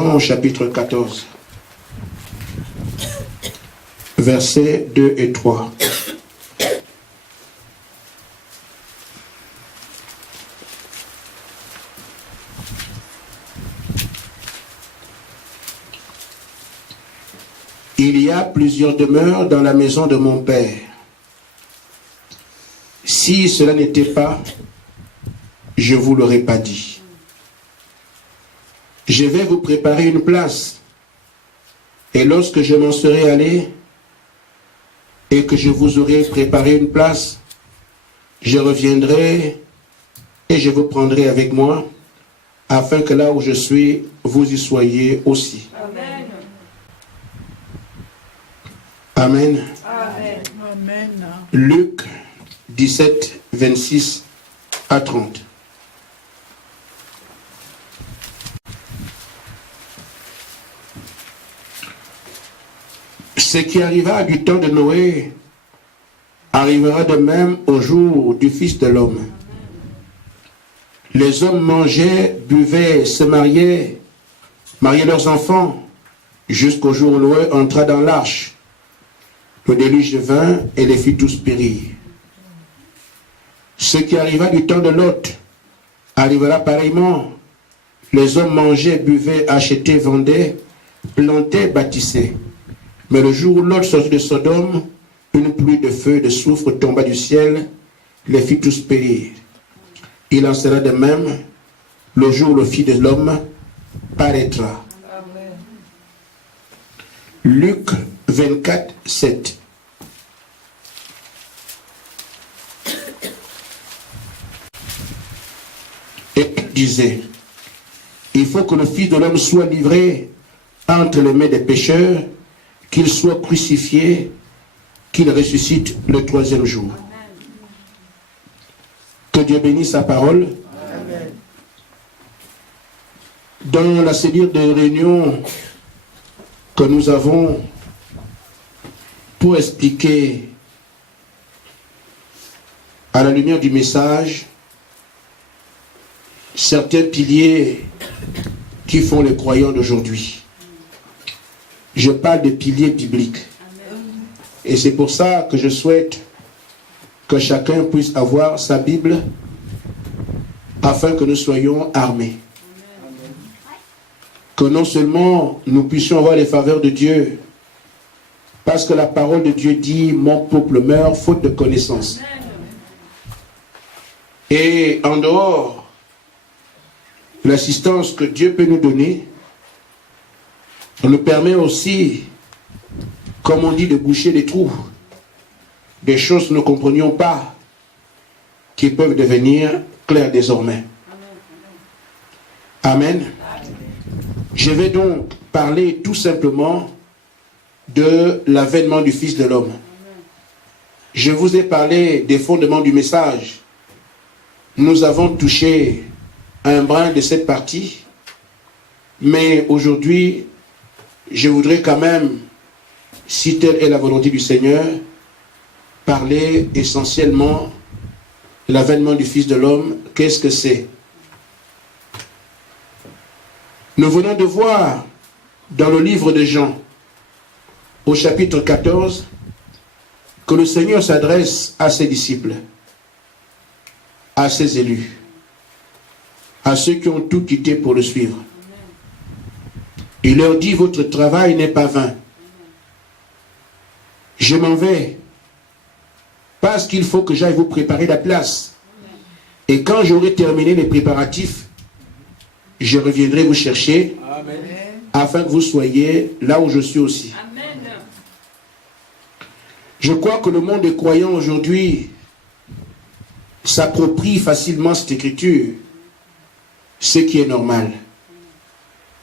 Au chapitre 14, versets 2 et 3. Il y a plusieurs demeures dans la maison de mon Père. Si cela n'était pas, je ne vous l'aurais pas dit. Je vais vous préparer une place. Et lorsque je m'en serai allé et que je vous aurai préparé une place, je reviendrai et je vous prendrai avec moi, afin que là où je suis, vous y soyez aussi. Amen. Amen. Amen. Amen. Luc 17, 26 à 30. Ce qui arriva du temps de Noé arrivera de même au jour du Fils de l'homme. Les hommes mangeaient, buvaient, se mariaient leurs enfants, jusqu'au jour où Noé entra dans l'arche. Le déluge vint et les fit tous périr. Ce qui arriva du temps de Lot arrivera pareillement. Les hommes mangeaient, buvaient, achetaient, vendaient, plantaient, bâtissaient. Mais le jour où Lot sortit de Sodome, une pluie de feu et de soufre tomba du ciel, les fit tous périr. Il en sera de même le jour où le Fils de l'homme paraîtra. Amen. Luc 24, 7. Et il disait, il faut que le Fils de l'homme soit livré entre les mains des pécheurs, qu'il soit crucifié, qu'il ressuscite le troisième jour. Que Dieu bénisse sa parole. Amen. Dans la série de réunions que nous avons pour expliquer à la lumière du message certains piliers qui font les croyants d'aujourd'hui. Je parle des piliers bibliques. Et c'est pour ça que je souhaite que chacun puisse avoir sa Bible afin que nous soyons armés. Que non seulement nous puissions avoir les faveurs de Dieu, parce que la parole de Dieu dit « Mon peuple meurt faute de connaissance ». Et en dehors, l'assistance que Dieu peut nous donner, on nous permet aussi, comme on dit, de boucher les trous, des choses que nous ne comprenions pas, qui peuvent devenir claires désormais. Amen. Je vais donc parler tout simplement de l'avènement du Fils de l'homme. Je vous ai parlé des fondements du message. Nous avons touché un brin de cette partie, mais aujourd'hui, je voudrais quand même, si telle est la volonté du Seigneur, parler essentiellement de l'avènement du Fils de l'homme. Qu'est-ce que c'est? Nous venons de voir dans le livre de Jean, au chapitre 14, que le Seigneur s'adresse à ses disciples, à ses élus, à ceux qui ont tout quitté pour le suivre. Il leur dit, votre travail n'est pas vain. Je m'en vais parce qu'il faut que j'aille vous préparer la place. Et quand j'aurai terminé les préparatifs, je reviendrai vous chercher. Amen. Afin que vous soyez là où je suis aussi. Amen. Je crois que le monde des croyants aujourd'hui s'approprie facilement cette écriture, ce qui est normal.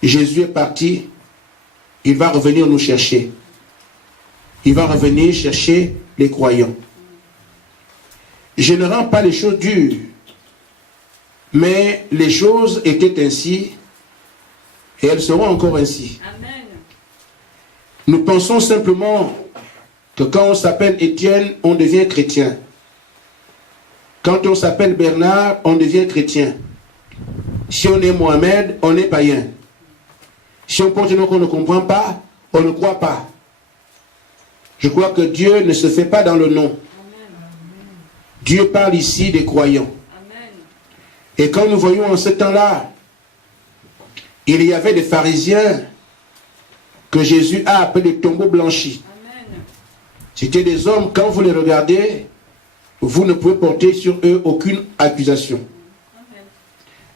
Jésus est parti, il va revenir nous chercher. Il va revenir chercher les croyants. Je ne rends pas les choses dures, mais les choses étaient ainsi et elles seront encore ainsi. Amen. Nous pensons simplement que quand on s'appelle Étienne, on devient chrétien. Quand on s'appelle Bernard, on devient chrétien. Si on est Mohamed, on est païen. Si on porte un nom qu'on ne comprend pas, on ne croit pas. Je crois que Dieu ne se fait pas dans le nom. Dieu parle ici des croyants. Et quand nous voyons en ce temps-là, il y avait des pharisiens que Jésus a appelés des tombeaux blanchis. C'était des hommes, quand vous les regardez, vous ne pouvez porter sur eux aucune accusation.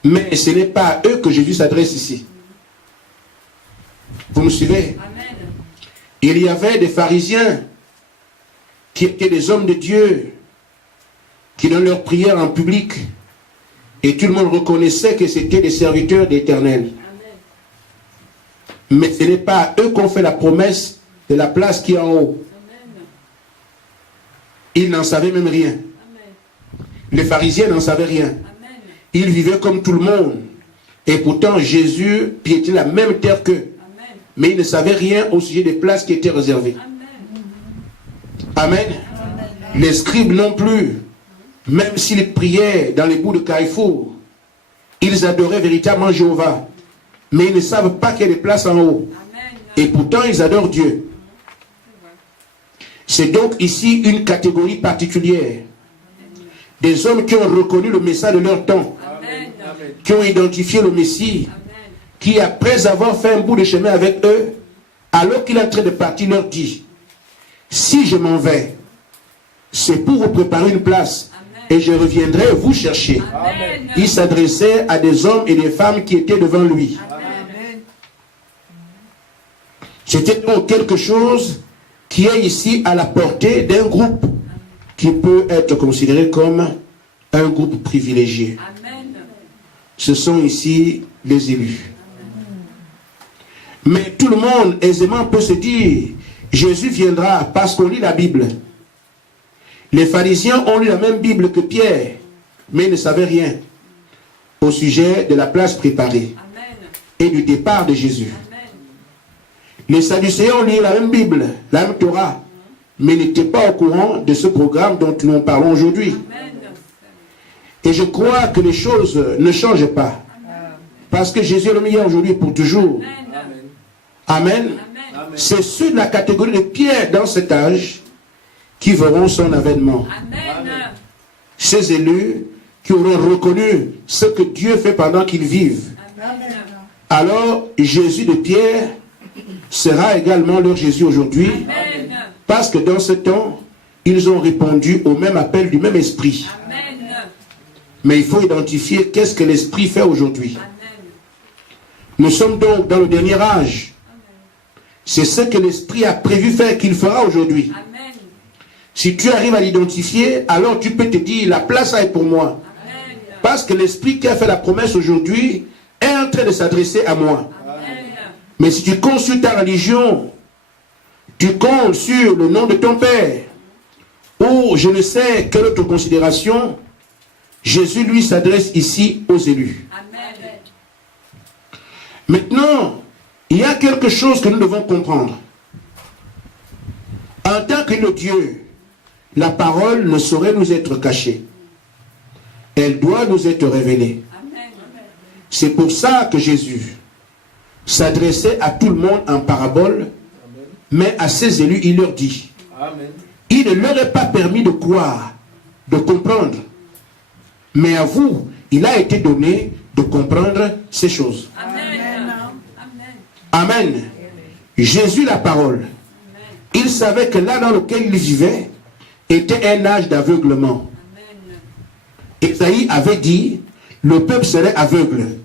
Mais ce n'est pas à eux que Jésus s'adresse ici. Vous me suivez? Il y avait des pharisiens qui étaient des hommes de Dieu, qui dans leur prière en public, et tout le monde reconnaissait que c'était des serviteurs d'Éternel. Mais ce n'est pas à eux qu'on fait la promesse de la place qui est en haut. Ils n'en savaient même rien. Les pharisiens n'en savaient rien. Ils vivaient comme tout le monde. Et pourtant, Jésus piétinait la même terre qu'eux. Mais ils ne savaient rien au sujet des places qui étaient réservées. Amen. Les scribes non plus. Même s'ils priaient dans les bouts de Carrefour, ils adoraient véritablement Jéhovah. Mais ils ne savent pas qu'il y a des places en haut. Et pourtant, ils adorent Dieu. C'est donc ici une catégorie particulière. Des hommes qui ont reconnu le message de leur temps. Qui ont identifié le Messie. Qui, après avoir fait un bout de chemin avec eux, alors qu'il est en train de partir, leur dit: si je m'en vais, c'est pour vous préparer une place. Et je reviendrai vous chercher. Amen. Il s'adressait à des hommes et des femmes qui étaient devant lui. Amen. C'était donc quelque chose qui est ici à la portée d'un groupe qui peut être considéré comme un groupe privilégié. Amen. Ce sont ici les élus. Mais tout le monde aisément peut se dire: Jésus viendra, parce qu'on lit la Bible. Les pharisiens ont lu la même Bible que Pierre, mais ils ne savaient rien au sujet de la place préparée. Amen. Et du départ de Jésus. Amen. Les Sadducéens ont lu la même Bible, la même Torah, mais n'étaient pas au courant de ce programme dont nous parlons aujourd'hui. Et je crois que les choses ne changent pas. Parce que Jésus est le meilleur aujourd'hui pour toujours. Amen. Amen. Amen. C'est ceux de la catégorie de Pierre dans cet âge qui verront son avènement. Amen. Ces élus qui auront reconnu ce que Dieu fait pendant qu'ils vivent. Amen. Alors Jésus de Pierre sera également leur Jésus aujourd'hui. Parce que dans ce temps, ils ont répondu au même appel du même esprit. Amen. Mais il faut identifier qu'est-ce que l'esprit fait aujourd'hui. Nous sommes donc dans le dernier âge. C'est ce que l'esprit a prévu faire qu'il fera aujourd'hui. Si tu arrives à l'identifier, alors tu peux te dire: la place est pour moi. Amen. Parce que l'esprit qui a fait la promesse aujourd'hui est en train de s'adresser à moi. Amen. Mais si tu consultes ta religion, tu comptes sur le nom de ton père, ou je ne sais quelle autre considération, Jésus lui s'adresse ici aux élus. Amen. Maintenant, il y a quelque chose que nous devons comprendre. En tant que le Dieu, la parole ne saurait nous être cachée. Elle doit nous être révélée. C'est pour ça que Jésus s'adressait à tout le monde en parabole, mais à ses élus, il leur dit: il ne leur est pas permis de croire, de comprendre. Mais à vous, il a été donné de comprendre ces choses. Amen. Amen. Jésus, la parole, il savait que là dans lequel il vivait était un âge d'aveuglement. Ésaïe avait dit: le peuple serait aveugle.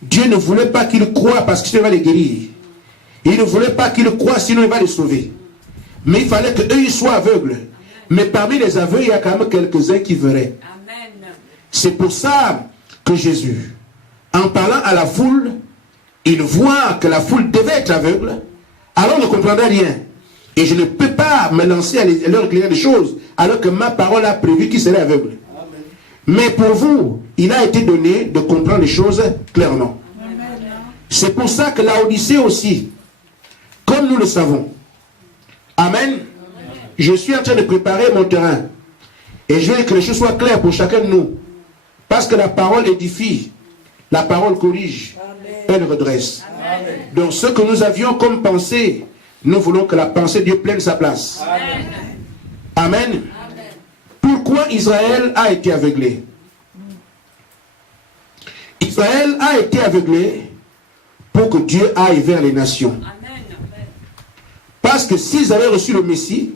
Dieu ne voulait pas qu'il croie parce qu'il va les guérir. Il ne voulait pas qu'il croie sinon il va les sauver. Mais il fallait qu'eux ils soient aveugles. Mais parmi les aveugles, il y a quand même quelques-uns qui verraient. C'est pour ça que Jésus, en parlant à la foule, il voit que la foule devait être aveugle. Alors on ne comprendrait rien. Et je ne peux pas me lancer à leur éclairer des choses alors que ma parole a prévu qu'ils seraient aveugles. Amen. Mais pour vous, il a été donné de comprendre les choses clairement. C'est pour ça que la Odyssée aussi, comme nous le savons. Amen. Amen. Je suis en train de préparer mon terrain. Et je veux que les choses soient claires pour chacun de nous. Parce que la parole édifie, la parole corrige, elle redresse. Amen. Donc ce que nous avions comme pensée, nous voulons que la pensée de Dieu prenne sa place. Amen. Amen. Amen. Pourquoi Israël a été aveuglé? Israël a été aveuglé pour que Dieu aille vers les nations. Amen. Parce que s'ils avaient reçu le Messie,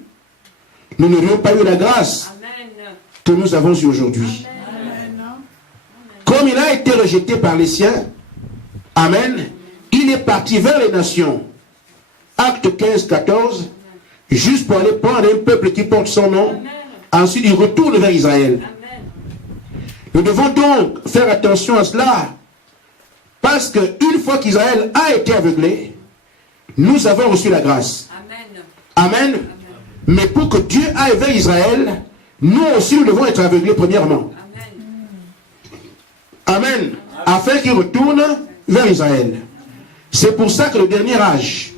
nous n'aurions pas eu la grâce Amen. que nous avons eue aujourd'hui. Comme il a été rejeté par les siens, amen, il est parti vers les nations. Acte 15, 14, juste pour aller prendre un peuple qui porte son nom. Amen. Ensuite, il retourne vers Israël. Amen. Nous devons donc faire attention à cela. Parce qu'une fois qu'Israël a été aveuglé, nous avons reçu la grâce. Amen. Amen. Amen. Mais pour que Dieu aille vers Israël, nous aussi nous devons être aveuglés premièrement. Amen. Amen. Afin qu'il retourne vers Israël. C'est pour ça que le dernier âge,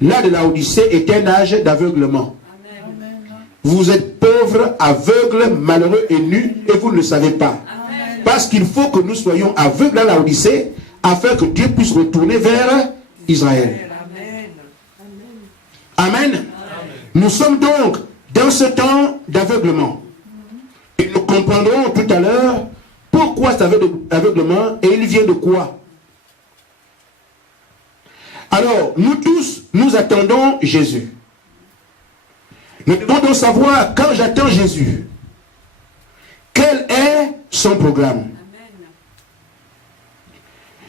l'âge de la Odyssée, est un âge d'aveuglement. Amen. Vous êtes pauvres, aveugles, malheureux et nus, et vous ne le savez pas. Amen. Parce qu'il faut que nous soyons aveugles à la Odyssée, afin que Dieu puisse retourner vers Israël. Amen. Amen. Nous sommes donc dans ce temps d'aveuglement. Et nous comprendrons tout à l'heure pourquoi cet aveuglement et il vient de quoi. Alors, nous tous, nous attendons Jésus. Nous devons donc savoir, quand j'attends Jésus, quel est son programme. Amen.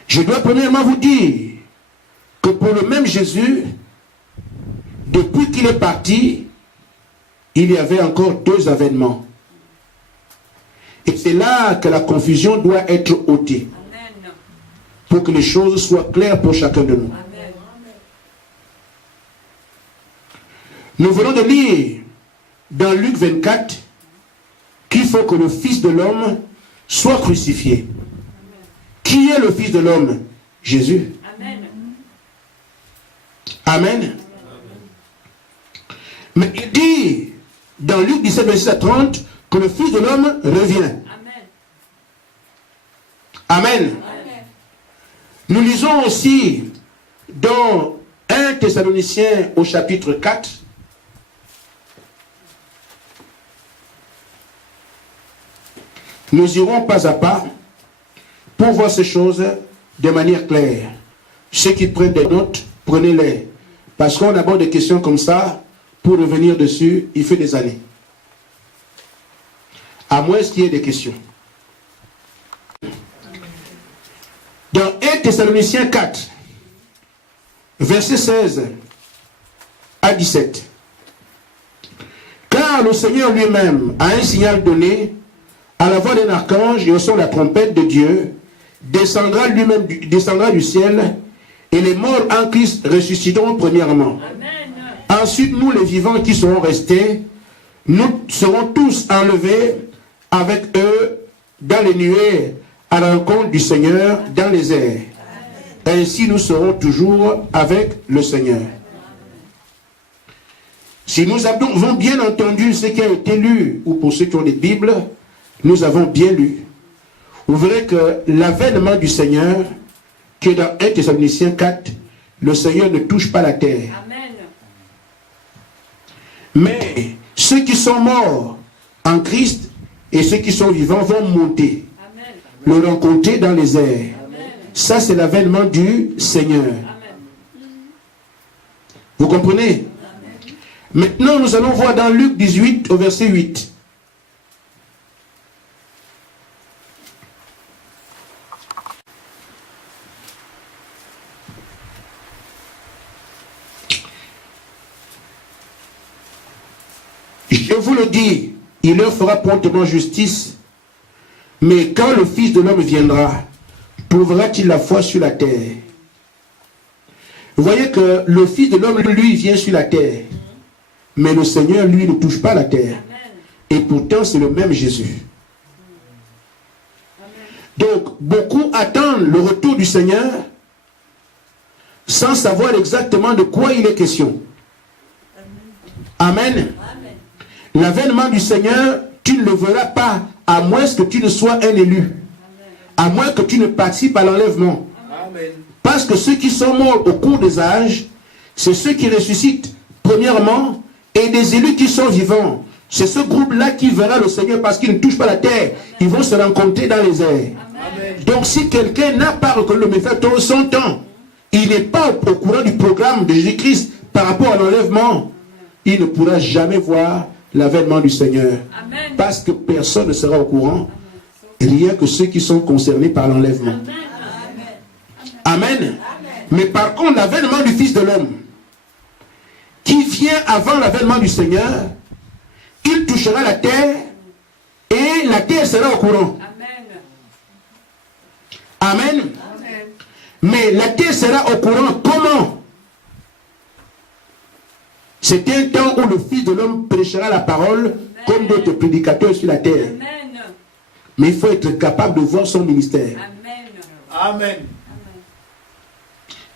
Je dois premièrement vous dire que pour le même Jésus, depuis qu'il est parti, il y avait encore deux avènements. Et c'est là que la confusion doit être ôtée, Amen. pour que les choses soient claires pour chacun de nous. Amen. Nous venons de lire dans Luc 24 qu'il faut que le Fils de l'homme soit crucifié. Qui est le Fils de l'homme? Jésus. Amen. Amen. Mais il dit dans Luc 17, verset 30 que le Fils de l'homme revient. Amen. Amen. Amen. Nous lisons aussi dans 1 Thessaloniciens au chapitre 4. Nous irons pas à pas pour voir ces choses de manière claire. Ceux qui prennent des notes, prenez-les. Parce qu'on aborde des questions comme ça, pour revenir dessus, il fait des années. À moins qu'il y ait des questions. Dans 1 Thessaloniciens 4, verset 16 à 17. Car le Seigneur lui-même a un signal donné à la voix d'un archange et au son de la trompette de Dieu, descendra du ciel, et les morts en Christ ressusciteront premièrement. Amen. Ensuite, nous les vivants qui serons restés, nous serons tous enlevés avec eux dans les nuées à la rencontre du Seigneur dans les airs. Ainsi, nous serons toujours avec le Seigneur. Si nous avons bien entendu ce qui a été lu, ou pour ceux qui ont des Bibles, nous avons bien lu. Vous verrez que l'avènement du Seigneur, qui est dans 1 Thessaloniciens 4, le Seigneur ne touche pas la terre. Amen. Mais ceux qui sont morts en Christ et ceux qui sont vivants vont monter, Amen. le rencontrer dans les airs. Amen. Ça, c'est l'avènement du Seigneur. Amen. Vous comprenez? Maintenant, nous allons voir dans Luc 18 au verset 8. Je vous le dis, il leur fera promptement justice, mais quand le Fils de l'homme viendra, trouvera-t-il la foi sur la terre? Vous voyez que le Fils de l'homme, lui, vient sur la terre, mais le Seigneur, lui, ne touche pas la terre. Amen. Et pourtant, c'est le même Jésus. Donc, beaucoup attendent le retour du Seigneur sans savoir exactement de quoi il est question. Amen. Amen. L'avènement du Seigneur, tu ne le verras pas, à moins que tu ne sois un élu. À moins que tu ne participes à l'enlèvement. Amen. Parce que ceux qui sont morts au cours des âges, c'est ceux qui ressuscitent, premièrement, et des élus qui sont vivants. C'est ce groupe-là qui verra le Seigneur parce qu'ils ne touchent pas la terre. Ils vont se rencontrer dans les airs. Amen. Donc si quelqu'un n'a pas reconnu le médiateur son temps, il n'est pas au courant du programme de Jésus-Christ par rapport à l'enlèvement, il ne pourra jamais voir l'avènement du Seigneur. Amen. Parce que personne ne sera au courant, rien que ceux qui sont concernés par l'enlèvement. Amen. Mais par contre, l'avènement du Fils de l'homme, qui vient avant l'avènement du Seigneur, il touchera la terre et la terre sera au courant. Amen. Amen. Amen. Mais la terre sera au courant comment? C'est un temps où le Fils de l'homme prêchera la parole comme d'autres prédicateurs sur la terre. Amen. Mais il faut être capable de voir son ministère. Amen. Amen.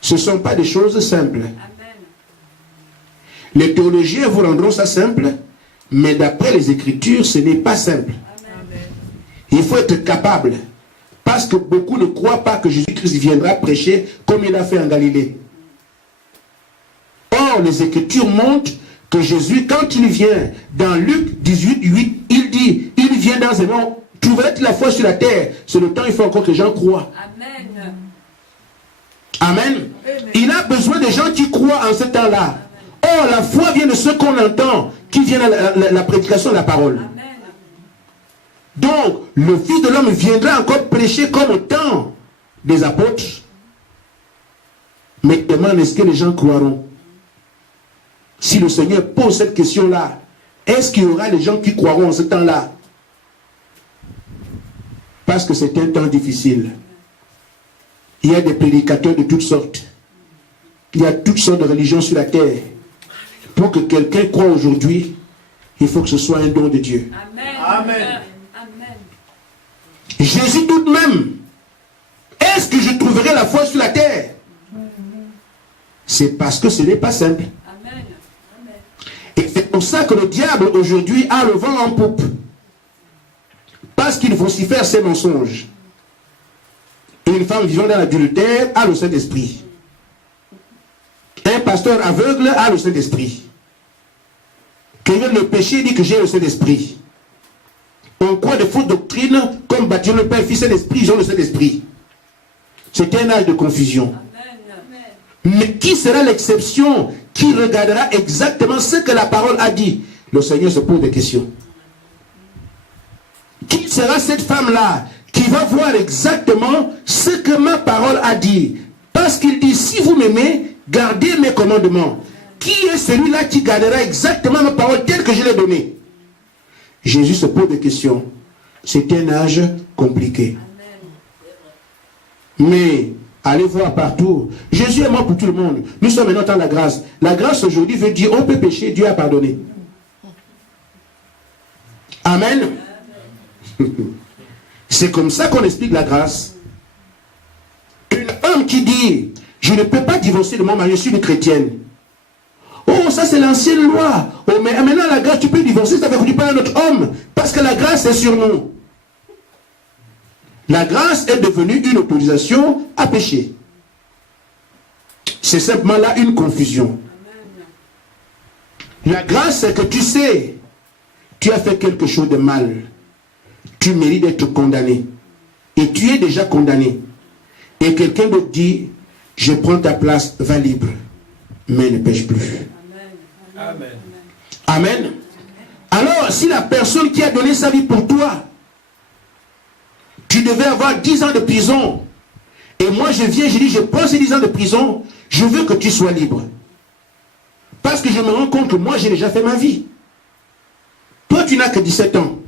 Ce ne sont pas des choses simples. Amen. Les théologiens vous rendront ça simple, mais d'après les Écritures, ce n'est pas simple. Amen. Il faut être capable. Parce que beaucoup ne croient pas que Jésus-Christ viendra prêcher comme il a fait en Galilée. Or, les Écritures montrent que Jésus, quand il vient, dans Luc 18, 8, il dit, il vient dans un moment, trouverait-il la foi sur la terre? C'est le temps, il faut encore que les gens croient. Amen. Amen. Il a besoin des gens qui croient en ce temps-là. Or, la foi vient de ce qu'on entend, qui vient de la prédication de la parole. Amen. Donc, le Fils de l'homme viendra encore prêcher comme au temps des apôtres. Mais demande, est-ce que les gens croiront? Si le Seigneur pose cette question-là, est-ce qu'il y aura des gens qui croiront en ce temps-là? Parce que c'est un temps difficile. Il y a des prédicateurs de toutes sortes. Il y a toutes sortes de religions sur la terre. Pour que quelqu'un croie aujourd'hui, il faut que ce soit un don de Dieu. Amen. Amen. Amen. Jésus tout de même, est-ce que je trouverai la foi sur la terre? C'est parce que ce n'est pas simple. Amen. Amen. Et c'est pour ça que le diable aujourd'hui a le vent en poupe. Parce qu'il vocifère ses mensonges. Et une femme vivant dans l'adultère a le Saint-Esprit. Un pasteur aveugle a le Saint-Esprit. Quelqu'un le péché dit que j'ai le Saint-Esprit. On croit de fausses doctrines comme bâtir le Père, Fils et l'Esprit, ils ont le Saint-Esprit. C'est un âge de confusion. Amen. Mais qui sera l'exception qui regardera exactement ce que la parole a dit? Le Seigneur se pose des questions. Qui sera cette femme-là qui va voir exactement ce que ma parole a dit? Parce qu'il dit, si vous m'aimez, gardez mes commandements. Qui est celui-là qui gardera exactement ma parole telle que je l'ai donnée? Jésus se pose des questions. C'est un âge compliqué. Mais allez voir partout. Jésus est mort pour tout le monde. Nous sommes maintenant dans la grâce. La grâce aujourd'hui veut dire on peut pécher, Dieu a pardonné. Amen. C'est comme ça qu'on explique la grâce. Une femme qui dit je ne peux pas divorcer de mon mari, je suis une chrétienne. Oh, ça c'est l'ancienne loi. Oh, mais maintenant la grâce, tu peux divorcer, ça ne veut dire pas un autre homme. Parce que la grâce est sur nous. La grâce est devenue une autorisation à pécher. C'est simplement là une confusion. La grâce, c'est que tu sais, tu as fait quelque chose de mal. Tu mérites d'être condamné. Et tu es déjà condamné. Et quelqu'un te dit, je prends ta place, va libre. Mais ne pêche plus. Amen. Amen. Alors, si la personne qui a donné sa vie pour toi, tu devais avoir 10 ans de prison, et moi je viens, je dis, je prends ces 10 ans de prison, je veux que tu sois libre. Parce que je me rends compte que moi j'ai déjà fait ma vie. Toi tu n'as que 17 ans.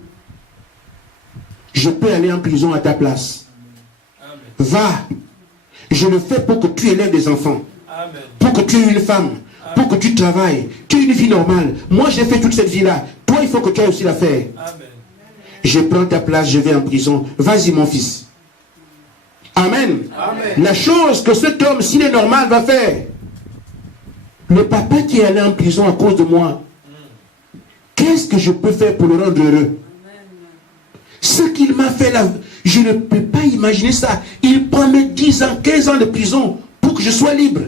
Je peux aller en prison à ta place. Amen. Va. Je le fais pour que tu élèves des enfants. Amen. Pour que tu aies une femme. Pour que tu travailles. Tu aies une vie normale. Moi j'ai fait toute cette vie-là. Toi il faut que tu aies aussi la faire. Amen. Je prends ta place, je vais en prison. Vas-y mon fils. Amen. Amen. La chose que cet homme, s'il est normal, va faire. Le papa qui est allé en prison à cause de moi, qu'est-ce que je peux faire pour le rendre heureux? Ce qu'il m'a fait là, je ne peux pas imaginer ça. Il prend mes 10 ans, 15 ans de prison je sois libre.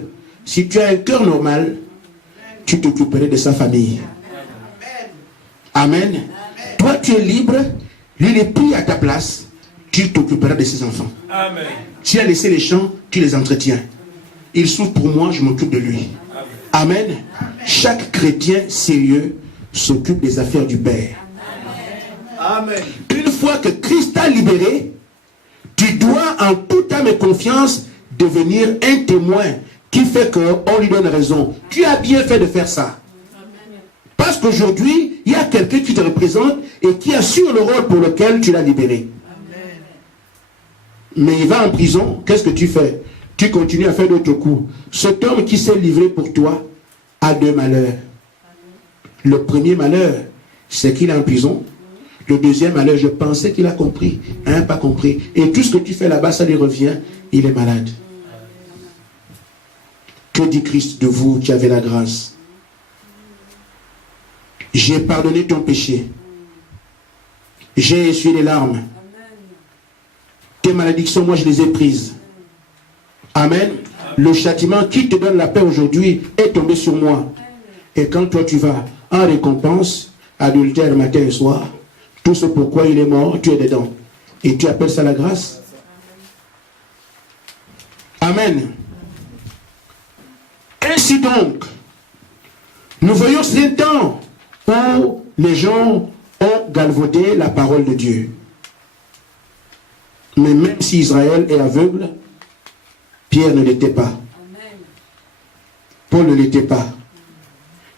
Si tu as un cœur normal, tu t'occuperais de sa famille. Amen. Toi, tu es libre. Lui, il est pris à ta place. Tu t'occuperas de ses enfants. Amen. Tu as laissé les champs, tu les entretiens. Il souffre pour moi, je m'occupe de lui. Amen. Amen. Chaque chrétien sérieux s'occupe des affaires du Père. Amen. Une fois que Christ t'a libéré, tu dois en toute âme et confiance devenir un témoin qui fait qu'on lui donne raison. Tu as bien fait de faire ça. Parce qu'aujourd'hui, il y a quelqu'un qui te représente et qui assure le rôle pour lequel tu l'as libéré. Mais il va en prison, qu'est-ce que tu fais? Tu continues à faire d'autres coups. Cet homme qui s'est livré pour toi a deux malheurs. Le premier malheur, c'est qu'il est en prison. Le deuxième malheur, je pensais qu'il a compris. Hein, pas compris. Et tout ce que tu fais là-bas, ça lui revient. Il est malade. Que dit Christ de vous qui avez la grâce? J'ai pardonné ton péché. J'ai essuyé les larmes. Tes malédictions, moi je les ai prises. Amen. Le châtiment qui te donne la paix aujourd'hui est tombé sur moi. Et quand toi tu vas en récompense, adultère matin et soir, tout ce pourquoi il est mort, tu es dedans. Et tu appelles ça la grâce? Amen. Ainsi donc, nous voyons ces temps où les gens ont galvaudé la parole de Dieu. Mais même si Israël est aveugle, Pierre ne l'était pas. Paul ne l'était pas.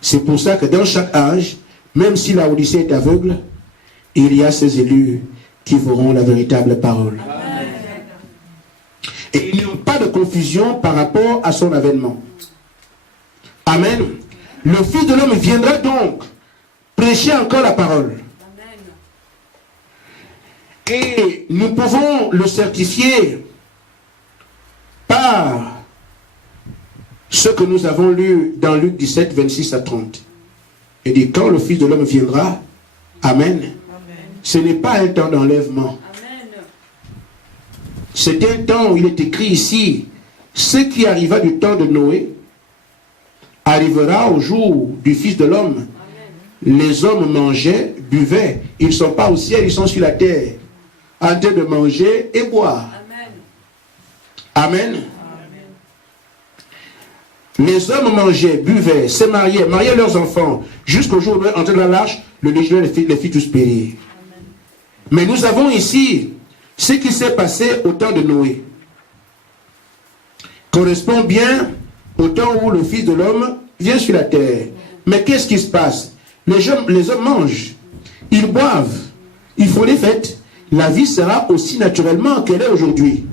C'est pour ça que dans chaque âge, même si la Odyssée est aveugle, il y a ces élus qui feront la véritable parole. Amen. Et il n'y a pas de confusion par rapport à son avènement. Amen. Le Fils de l'homme viendra donc prêcher encore la parole. Amen. Et nous pouvons le certifier par ce que nous avons lu dans Luc 17, 26 à 30. Il dit, quand le Fils de l'homme viendra, Amen, ce n'est pas un temps d'enlèvement. C'est un temps où il est écrit ici, ce qui arriva du temps de Noé, arrivera au jour du Fils de l'homme. Les hommes mangeaient, buvaient. Ils ne sont pas au ciel, ils sont sur la terre, en train de manger et boire. Amen. Amen. Les hommes mangeaient, buvaient, se mariaient leurs enfants, jusqu'au jour où ils entraient dans l'arche, le légionnaire les fit tous périr. Mais nous avons ici ce qui s'est passé au temps de Noé. Correspond bien au temps où le Fils de l'homme vient sur la terre. Mais qu'est-ce qui se passe? Les hommes mangent, ils boivent, ils font des fêtes. La vie sera aussi naturellement qu'elle est aujourd'hui.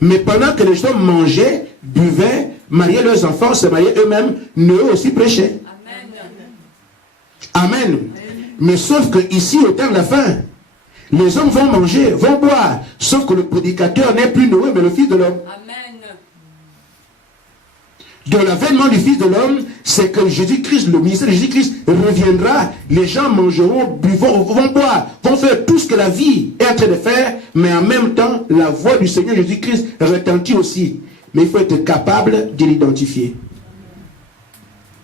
Mais pendant que les hommes mangeaient, buvaient, mariaient leurs enfants, se mariaient eux-mêmes, eux aussi prêchaient. Amen. Amen. Mais sauf que ici, au temps de la fin, les hommes vont manger, vont boire. Sauf que le prédicateur n'est plus Noé, mais le Fils de l'homme. De l'avènement du Fils de l'homme, c'est que Jésus-Christ, le ministère de Jésus-Christ reviendra. Les gens mangeront, buvront, vont boire, vont faire tout ce que la vie est en train de faire, mais en même temps, la voix du Seigneur Jésus-Christ retentit aussi. Mais il faut être capable de l'identifier.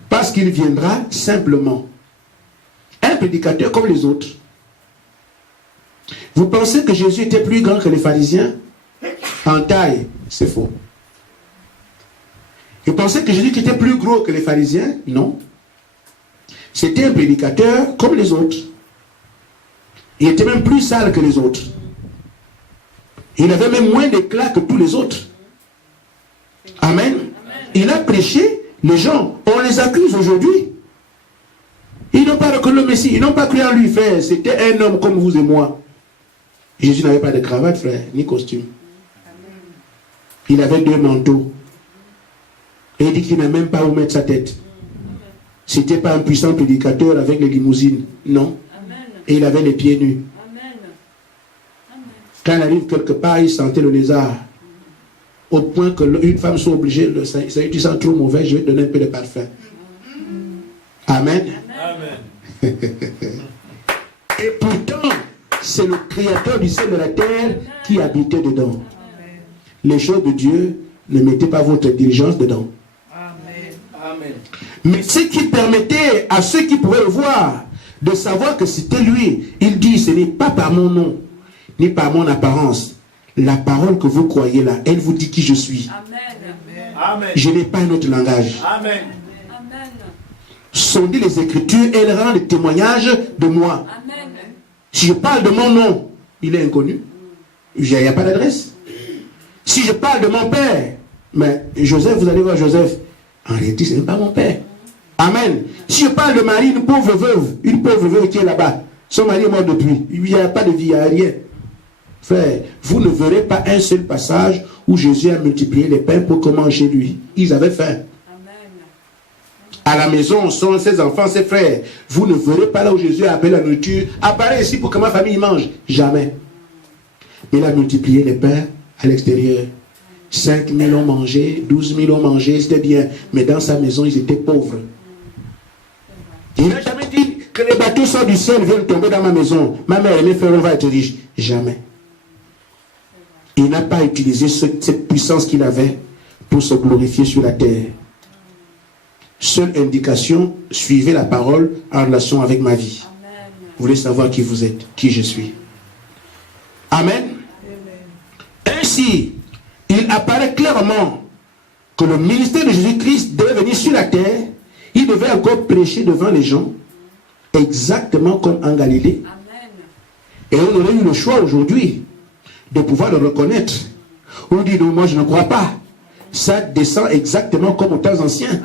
Parce qu'il viendra simplement. Un prédicateur comme les autres. Vous pensez que Jésus était plus grand que les pharisiens? En taille, c'est faux. Vous pensez que Jésus était plus gros que les pharisiens? Non. C'était un prédicateur comme les autres. Il était même plus sale que les autres. Il avait même moins d'éclat que tous les autres. Amen. Il a prêché, les gens, on les accuse aujourd'hui. Ils n'ont pas reconnu le Messie, ils n'ont pas cru en lui, frère. C'était un homme comme vous et moi. Jésus n'avait pas de cravate, frère, ni costume. Il avait 2 manteaux. Et il dit qu'il n'a même pas où mettre sa tête. C'était pas un puissant prédicateur avec les limousines. Non. Et il avait les pieds nus. Quand il arrive quelque part, il sentait le lézard. Au point qu'une femme soit obligée, tu sens trop mauvais, je vais te donner un peu de parfum. Amen. Amen. Et pourtant, c'est le Créateur du ciel et de la terre qui habitait dedans. Les choses de Dieu ne mettez pas votre diligence dedans. Amen. Amen. Mais ce qui permettait à ceux qui pouvaient le voir de savoir que c'était lui, il dit, ce n'est pas par mon nom, ni par mon apparence. La parole que vous croyez là, elle vous dit qui je suis. Amen. Amen. Je n'ai pas un autre langage. Amen. Amen. Sondez les Écritures, elles rendent témoignage de moi. Amen. Si je parle de mon nom, il est inconnu. Il n'y a pas d'adresse. Si je parle de mon père, mais Joseph, vous allez voir Joseph, en réalité, ce n'est pas mon père. Amen. Si je parle de Marie, une pauvre veuve qui est là-bas, son mari est mort depuis, il n'y a pas de vie, il n'y a rien. Frère, vous ne verrez pas un seul passage où Jésus a multiplié les pains pour comment chez lui. Ils avaient faim. Amen. À la maison sont ses enfants, ses frères. Vous ne verrez pas là où Jésus a appelé la nourriture. Apparaît ici pour que ma famille mange. Jamais. Il a multiplié les pains à l'extérieur. 5 000 ont mangé, 12 000 ont mangé, c'était bien. Mais dans sa maison, ils étaient pauvres. Il n'a jamais dit que les bateaux sortent du ciel viennent tomber dans ma maison. Ma mère et mes frères, on va être riches. Jamais. Il n'a pas utilisé cette puissance qu'il avait pour se glorifier sur la terre. Seule indication, suivez la parole en relation avec ma vie. Amen. Vous voulez savoir qui vous êtes, qui je suis. Amen. Ainsi, il apparaît clairement que le ministère de Jésus-Christ devait venir sur la terre. Il devait encore prêcher devant les gens, exactement comme en Galilée. Amen. Et on aurait eu le choix aujourd'hui de pouvoir le reconnaître. On dit, non, moi je ne crois pas. Ça descend exactement comme aux temps anciens.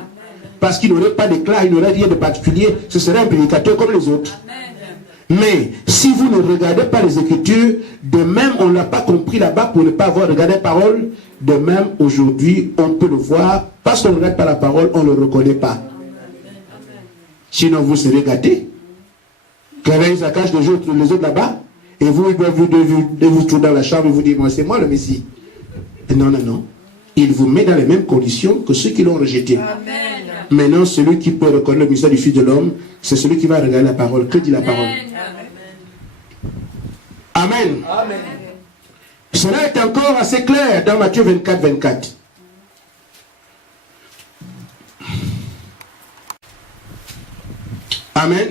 Parce qu'il n'aurait pas d'éclat, il n'aurait rien de particulier. Ce serait un prédicateur comme les autres. Amen. Mais si vous ne regardez pas les Écritures, de même on ne l'a pas compris là-bas pour ne pas avoir regardé la parole, de même aujourd'hui on peut le voir. Parce qu'on ne regarde pas la parole, on ne le reconnaît pas. Sinon vous serez gâtés. Quand ça cache les autres là-bas, et vous trouvez dans la chambre et vous dites, moi c'est moi le Messie. Non, non, non. Il vous met dans les mêmes conditions que ceux qui l'ont rejeté. Amen. Maintenant, celui qui peut reconnaître le mystère du Fils de l'homme, c'est celui qui va regarder la parole. Que dit la parole? Amen. Amen. Cela est encore assez clair dans Matthieu 24, 24. Amen.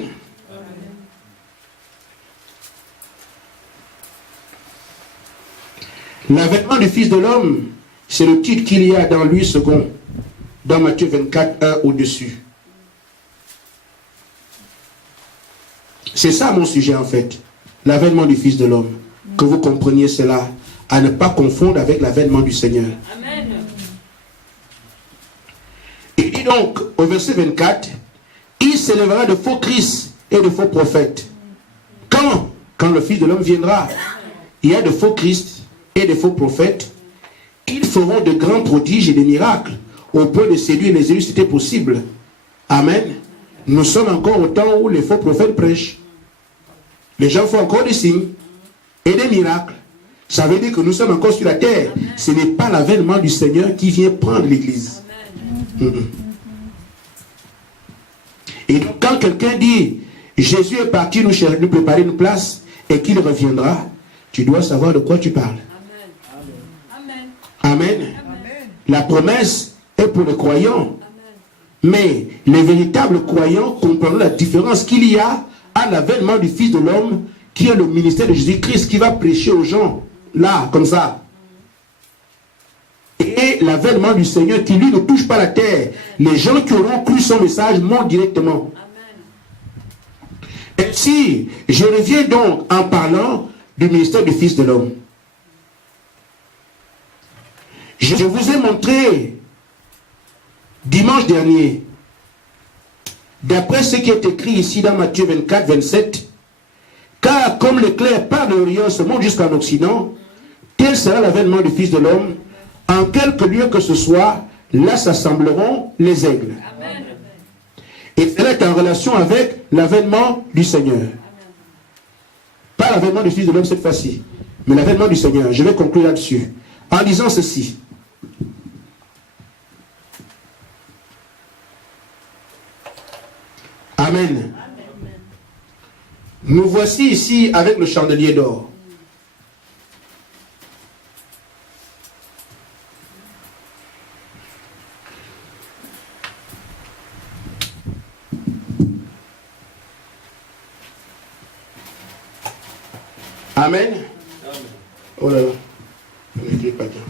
L'avènement du Fils de l'homme, c'est le titre qu'il y a dans lui second, dans Matthieu 24, 1 au-dessus. C'est ça mon sujet en fait, l'avènement du Fils de l'homme. Que vous compreniez cela, à ne pas confondre avec l'avènement du Seigneur. Amen. Il dit donc au verset 24, il s'élèvera de faux Christ et de faux prophètes. Quand? Quand le Fils de l'homme viendra. Il y a de faux Christ et de faux prophètes. Ils feront de grands prodiges et des miracles au point de séduire les élus si c'était possible. Amen. Nous sommes encore au temps où les faux prophètes prêchent. Les gens font encore des signes et des miracles. Ça veut dire que nous sommes encore sur la terre. Ce n'est pas l'avènement du Seigneur qui vient prendre l'église. Et donc quand quelqu'un dit Jésus est parti nous préparer une place et qu'il reviendra, tu dois savoir de quoi tu parles. Amen. Amen. Amen. La promesse est pour les croyants. Amen. Mais les véritables croyants comprendront la différence qu'il y a à l'avènement du Fils de l'homme, qui est le ministère de Jésus-Christ, qui va prêcher aux gens, là, comme ça. Et l'avènement du Seigneur, qui lui ne touche pas la terre. Les gens qui auront cru son message montent directement. Amen. Ainsi, je reviens donc en parlant du ministère du Fils de l'homme. Je vous ai montré dimanche dernier, d'après ce qui est écrit ici dans Matthieu 24, 27, car comme l'éclair part de l'Orient se monte jusqu'en Occident, tel sera l'avènement du Fils de l'homme. En quelque lieu que ce soit, là s'assembleront les aigles. Amen. Et cela est en relation avec l'avènement du Seigneur. Pas l'avènement du Fils de l'homme cette fois-ci, mais l'avènement du Seigneur. Je vais conclure là-dessus en disant ceci. Amen. Nous voici ici avec le chandelier d'or. Amen. Oh là là, je n'écris pas bien.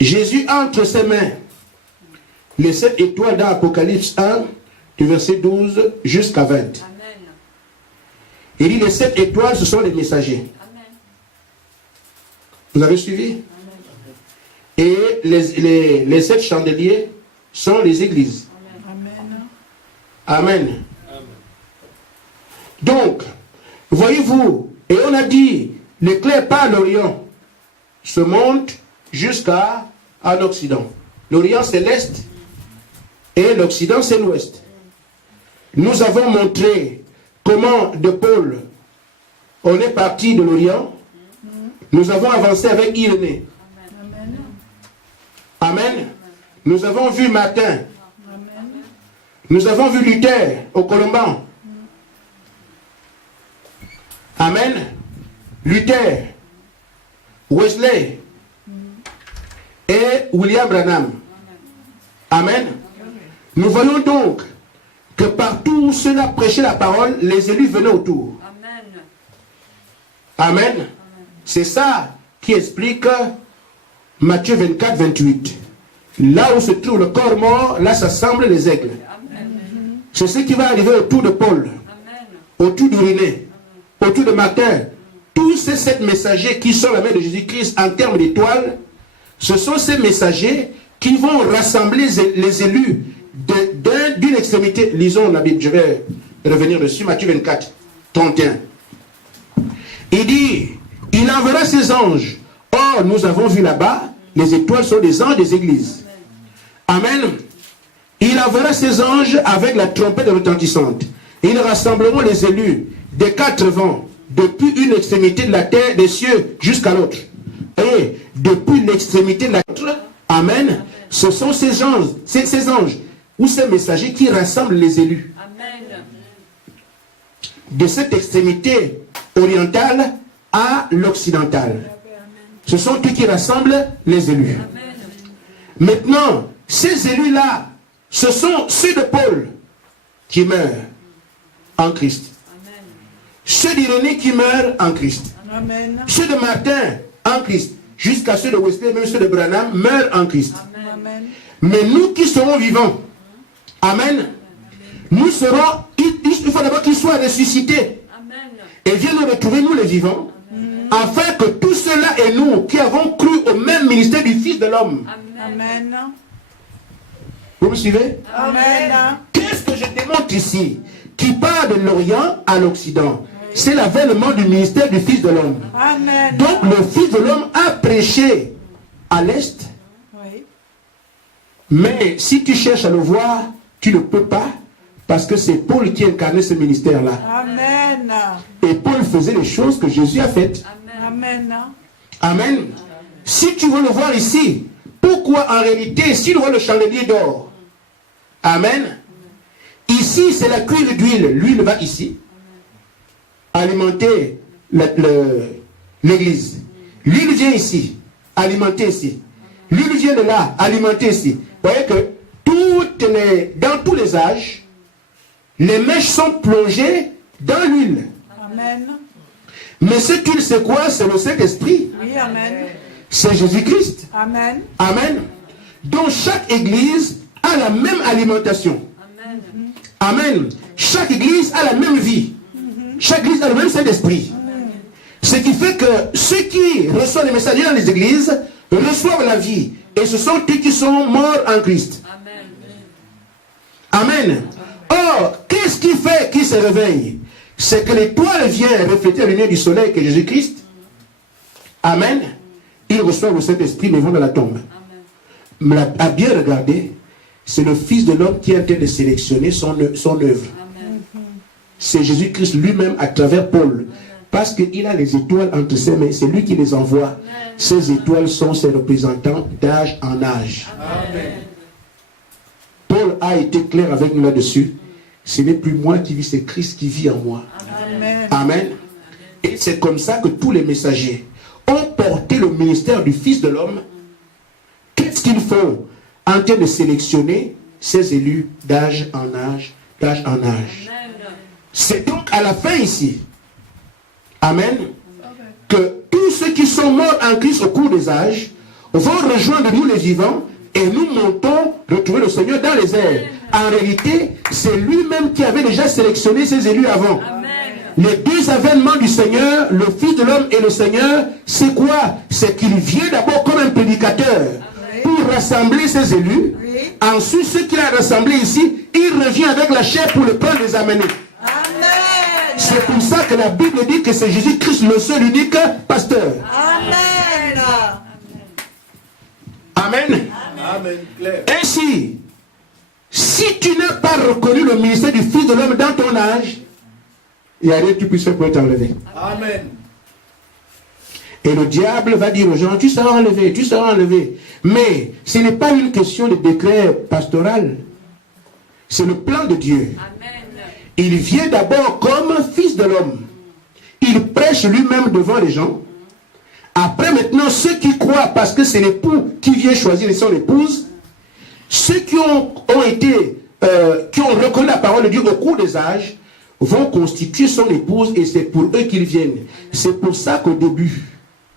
Jésus entre ses mains les 7 étoiles dans Apocalypse 1, du verset 12 jusqu'à 20. Amen. Il dit les 7 étoiles, ce sont les messagers. Amen. Vous avez suivi? Amen. Et les 7 chandeliers sont les églises. Amen. Amen. Donc, voyez-vous, et on a dit, l'éclair par l'Orient se monte jusqu'à l'Occident. L'Orient c'est l'Est et l'Occident c'est l'Ouest. Nous avons montré comment de Paul on est parti de l'Orient. Nous avons avancé avec Irénée. Amen. Nous avons vu Martin. Nous avons vu Luther au Colomban. Amen. Luther, Wesley et William Branham. Amen. Nous voyons donc que partout où ceux-là prêchaient la parole, les élus venaient autour. Amen. Amen. C'est ça qui explique Matthieu 24, 28. Là où se trouve le corps mort, là s'assemblent les aigles. Amen. C'est ce qui va arriver autour de Paul, Amen. autour d'Irénée, autour de Martin. Tous ces 7 messagers qui sont la main de Jésus-Christ en termes d'étoiles, ce sont ces messagers qui vont rassembler les élus d'une extrémité. Lisons la Bible, je vais revenir dessus, Matthieu 24, 31. Il dit, il enverra ses anges. Or, nous avons vu là-bas, les étoiles sont des anges des églises. Amen. Il enverra ses anges avec la trompette retentissante. Ils rassembleront les élus des 4 vents, depuis une extrémité de la terre, des cieux, jusqu'à l'autre. Et depuis l'extrémité de la terre, amen, ce sont ces anges, ou ces messagers qui rassemblent les élus. Amen. De cette extrémité orientale à l'occidentale. Ce sont eux qui rassemblent les élus. Amen. Maintenant, ces élus-là, ce sont ceux de Paul qui meurent en Christ. Amen. Ceux d'Irénée qui meurent en Christ. Amen. Ceux de Martin en Christ. Jusqu'à ceux de Wesley, même ceux de Branham, meurent en Christ. Amen. Mais nous qui serons vivants, amen, nous serons, il faut d'abord qu'ils soient ressuscités Amen. et viennent nous retrouver, nous les vivants, afin que tous ceux-là et nous qui avons cru au même ministère du Fils de l'homme. Amen. Vous me suivez? Amen. Qu'est-ce que je démontre ici? Qui part de l'Orient à l'Occident. C'est l'avènement du ministère du Fils de l'homme. Amen. Donc le Fils de l'homme a prêché à l'Est. Oui. Mais si tu cherches à le voir, tu ne peux pas. Parce que c'est Paul qui incarnait ce ministère-là. Amen. Et Paul faisait les choses que Jésus a faites. Amen. Amen. Si tu veux le voir ici, pourquoi en réalité, si tu vois le chandelier d'or, amen, ici c'est la cuve d'huile, l'huile va ici, alimenter l'église. L'huile vient ici, alimenter ici. L'huile vient de là, alimenter ici. Vous voyez que dans tous les âges, les mèches sont plongées dans l'huile. Amen. Mais cette huile, c'est quoi? C'est le Saint-Esprit. Oui, amen. C'est Jésus-Christ. Amen. Amen. Donc chaque église a la même alimentation. Amen. Amen. Chaque église a la même vie. Chaque église a le même Saint-Esprit. Ce qui fait que ceux qui reçoivent les messages dans les églises reçoivent la vie. Et ce sont eux qui sont morts en Christ. Amen. Amen. Or, qu'est-ce qui fait qu'ils se réveillent? C'est que l'étoile vient refléter la lumière du soleil que Jésus-Christ. Amen. Ils reçoivent le Saint-Esprit, mais vont dans la tombe. Mais à bien regarder, c'est le Fils de l'homme qui est en train de sélectionner son œuvre. C'est Jésus-Christ lui-même à travers Paul. Parce qu'il a les étoiles entre ses mains, c'est lui qui les envoie. Ces étoiles sont ses représentants d'âge en âge. Amen. Paul a été clair avec nous là-dessus. Ce n'est plus moi qui vis, c'est Christ qui vit en moi. Amen. Amen. Et c'est comme ça que tous les messagers ont porté le ministère du Fils de l'homme. Qu'est-ce qu'ils font? En train de sélectionner ces élus d'âge en âge, d'âge en âge. C'est donc à la fin ici, amen, que tous ceux qui sont morts en Christ au cours des âges vont rejoindre nous les vivants et nous montons retrouver le Seigneur dans les airs. En réalité, c'est lui-même qui avait déjà sélectionné ses élus avant. Les deux avènements du Seigneur, le Fils de l'homme et le Seigneur, c'est quoi? C'est qu'il vient d'abord comme un prédicateur pour rassembler ses élus. Ensuite, ceux qu'il a rassemblés ici, il revient avec la chair pour le pain les amener. C'est pour ça que la Bible dit que c'est Jésus-Christ le seul unique pasteur. Amen. Amen. Amen. Claire. Ainsi, si tu n'as pas reconnu le ministère du Fils de l'homme dans ton âge, il n'y a rien que tu puisses faire pour t'enlever. Amen. Et le diable va dire aux gens, tu seras enlevé, tu seras enlevé. Mais ce n'est pas une question de décret pastoral. C'est le plan de Dieu. Amen. Il vient d'abord comme Fils de l'homme. Il prêche lui-même devant les gens. Après maintenant, ceux qui croient, parce que c'est l'époux qui vient choisir son épouse, ceux qui ont reconnu la parole de Dieu au cours des âges, vont constituer son épouse et c'est pour eux qu'ils viennent. C'est pour ça qu'au début,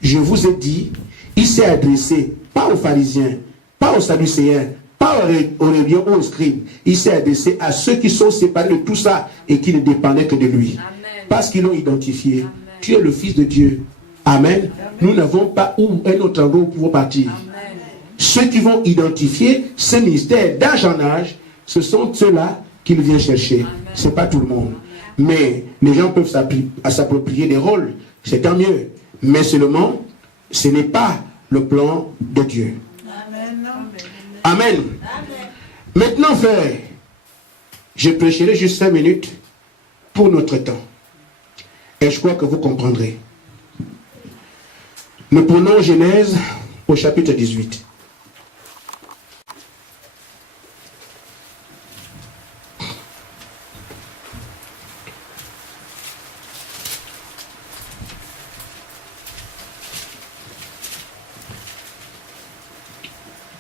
je vous ai dit, il s'est adressé, pas aux pharisiens, pas aux sadducéens, pas aux religieux ou aux scribes. Il s'est adressé à ceux qui sont séparés de tout ça et qui ne dépendaient que de lui. Amen. Parce qu'ils l'ont identifié. Amen. Tu es le Fils de Dieu. Amen. Nous n'avons pas où un autre endroit où pouvoir partir. Amen. Ceux qui vont identifier ce ministère d'âge en âge, ce sont ceux-là qu'il vient chercher. Ce n'est pas tout le monde. Mais les gens peuvent s'approprier des rôles. C'est tant mieux. Mais seulement, ce n'est pas le plan de Dieu. Amen. Amen. Maintenant, frère, je prêcherai juste 5 minutes pour notre temps. Et je crois que vous comprendrez. Nous prenons Genèse au chapitre 18.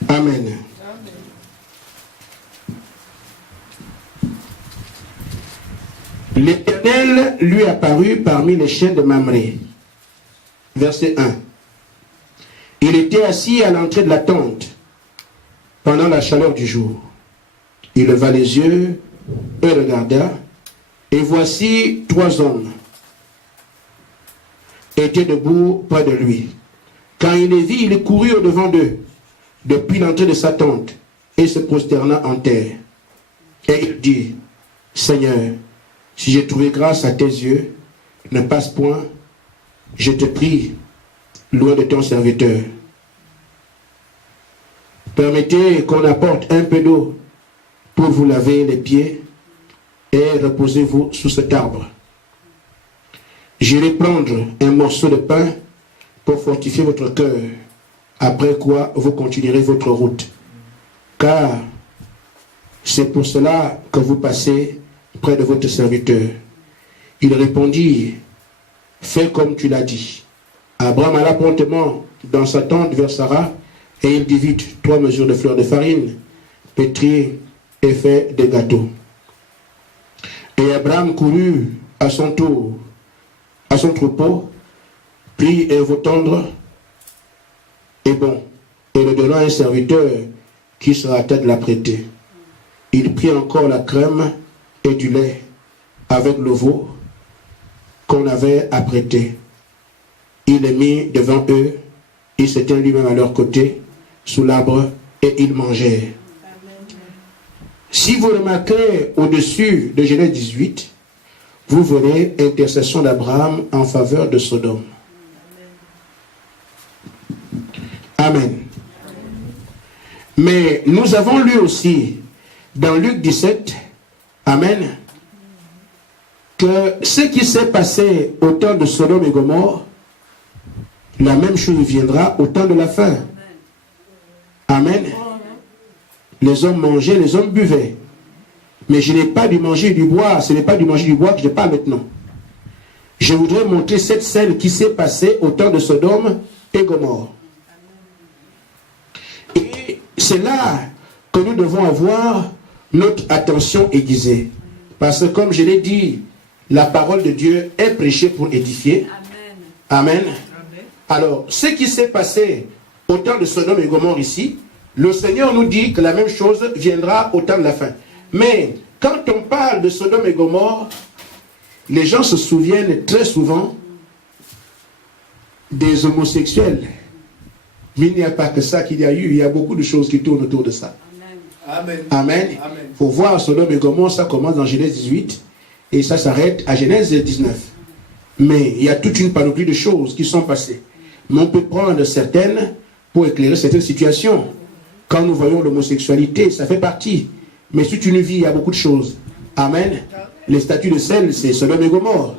Amen. L'Éternel lui apparut parmi les chênes de Mamré. Verset 1. Il était assis à l'entrée de la tente pendant la chaleur du jour. Il leva les yeux et regarda, et voici 3 hommes étaient debout près de lui. Quand il les vit, il courut au-devant d'eux, depuis l'entrée de sa tente, et se prosterna en terre. Et il dit, Seigneur, si j'ai trouvé grâce à tes yeux, ne passe point, je te prie, loin de ton serviteur. Permettez qu'on apporte un peu d'eau pour vous laver les pieds et reposez-vous sous cet arbre. J'irai prendre un morceau de pain pour fortifier votre cœur, après quoi vous continuerez votre route. Car c'est pour cela que vous passez près de votre serviteur. Il répondit, fais comme tu l'as dit. Abraham alla promptement dans sa tente vers Sarah, et il dit vite 3 mesures de fleurs de farine, pétrit et fait des gâteaux. Et Abraham courut à son tour, à son troupeau, prit un veau tendre et bon, et le donna à un serviteur qui se hâta de l'apprêter. Il prit encore la crème et du lait avec le veau qu'on avait apprêté. Il les mit devant eux, il s'était lui-même à leur côté, sous l'arbre, et ils mangèrent. Si vous remarquez au-dessus de Genèse 18, vous verrez intercession d'Abraham en faveur de Sodome. Amen. Mais nous avons lu aussi dans Luc 17, Amen, que ce qui s'est passé au temps de Sodome et Gomorrhe, la même chose viendra au temps de la fin. Amen. Les hommes mangeaient, les hommes buvaient. Mais je n'ai pas du manger et du boire. Ce n'est pas du manger et du boire que je parle maintenant. je voudrais montrer cette scène qui s'est passée au temps de Sodome et Gomorrhe. Et c'est là que nous devons avoir notre attention aiguisée. Parce que comme je l'ai dit, la parole de Dieu est prêchée pour édifier. Amen. Amen. Alors, ce qui s'est passé au temps de Sodome et Gomorrhe ici, le Seigneur nous dit que la même chose viendra au temps de la fin. Mais quand on parle de Sodome et Gomorrhe, les gens se souviennent très souvent des homosexuels. Mais il n'y a pas que ça qu'il y a eu, il y a beaucoup de choses qui tournent autour de ça. Amen. Amen. Il faut voir Sodome et Gomorrhe, ça commence dans Genèse 18 et ça s'arrête à Genèse 19. Mais il y a toute une panoplie de choses qui sont passées. Mais on peut prendre certaines pour éclairer certaines situations. Quand nous voyons l'homosexualité, ça fait partie. Mais toute une vie, il y a beaucoup de choses. Amen. Les statues de sel, c'est Sodome et Gomorrhe.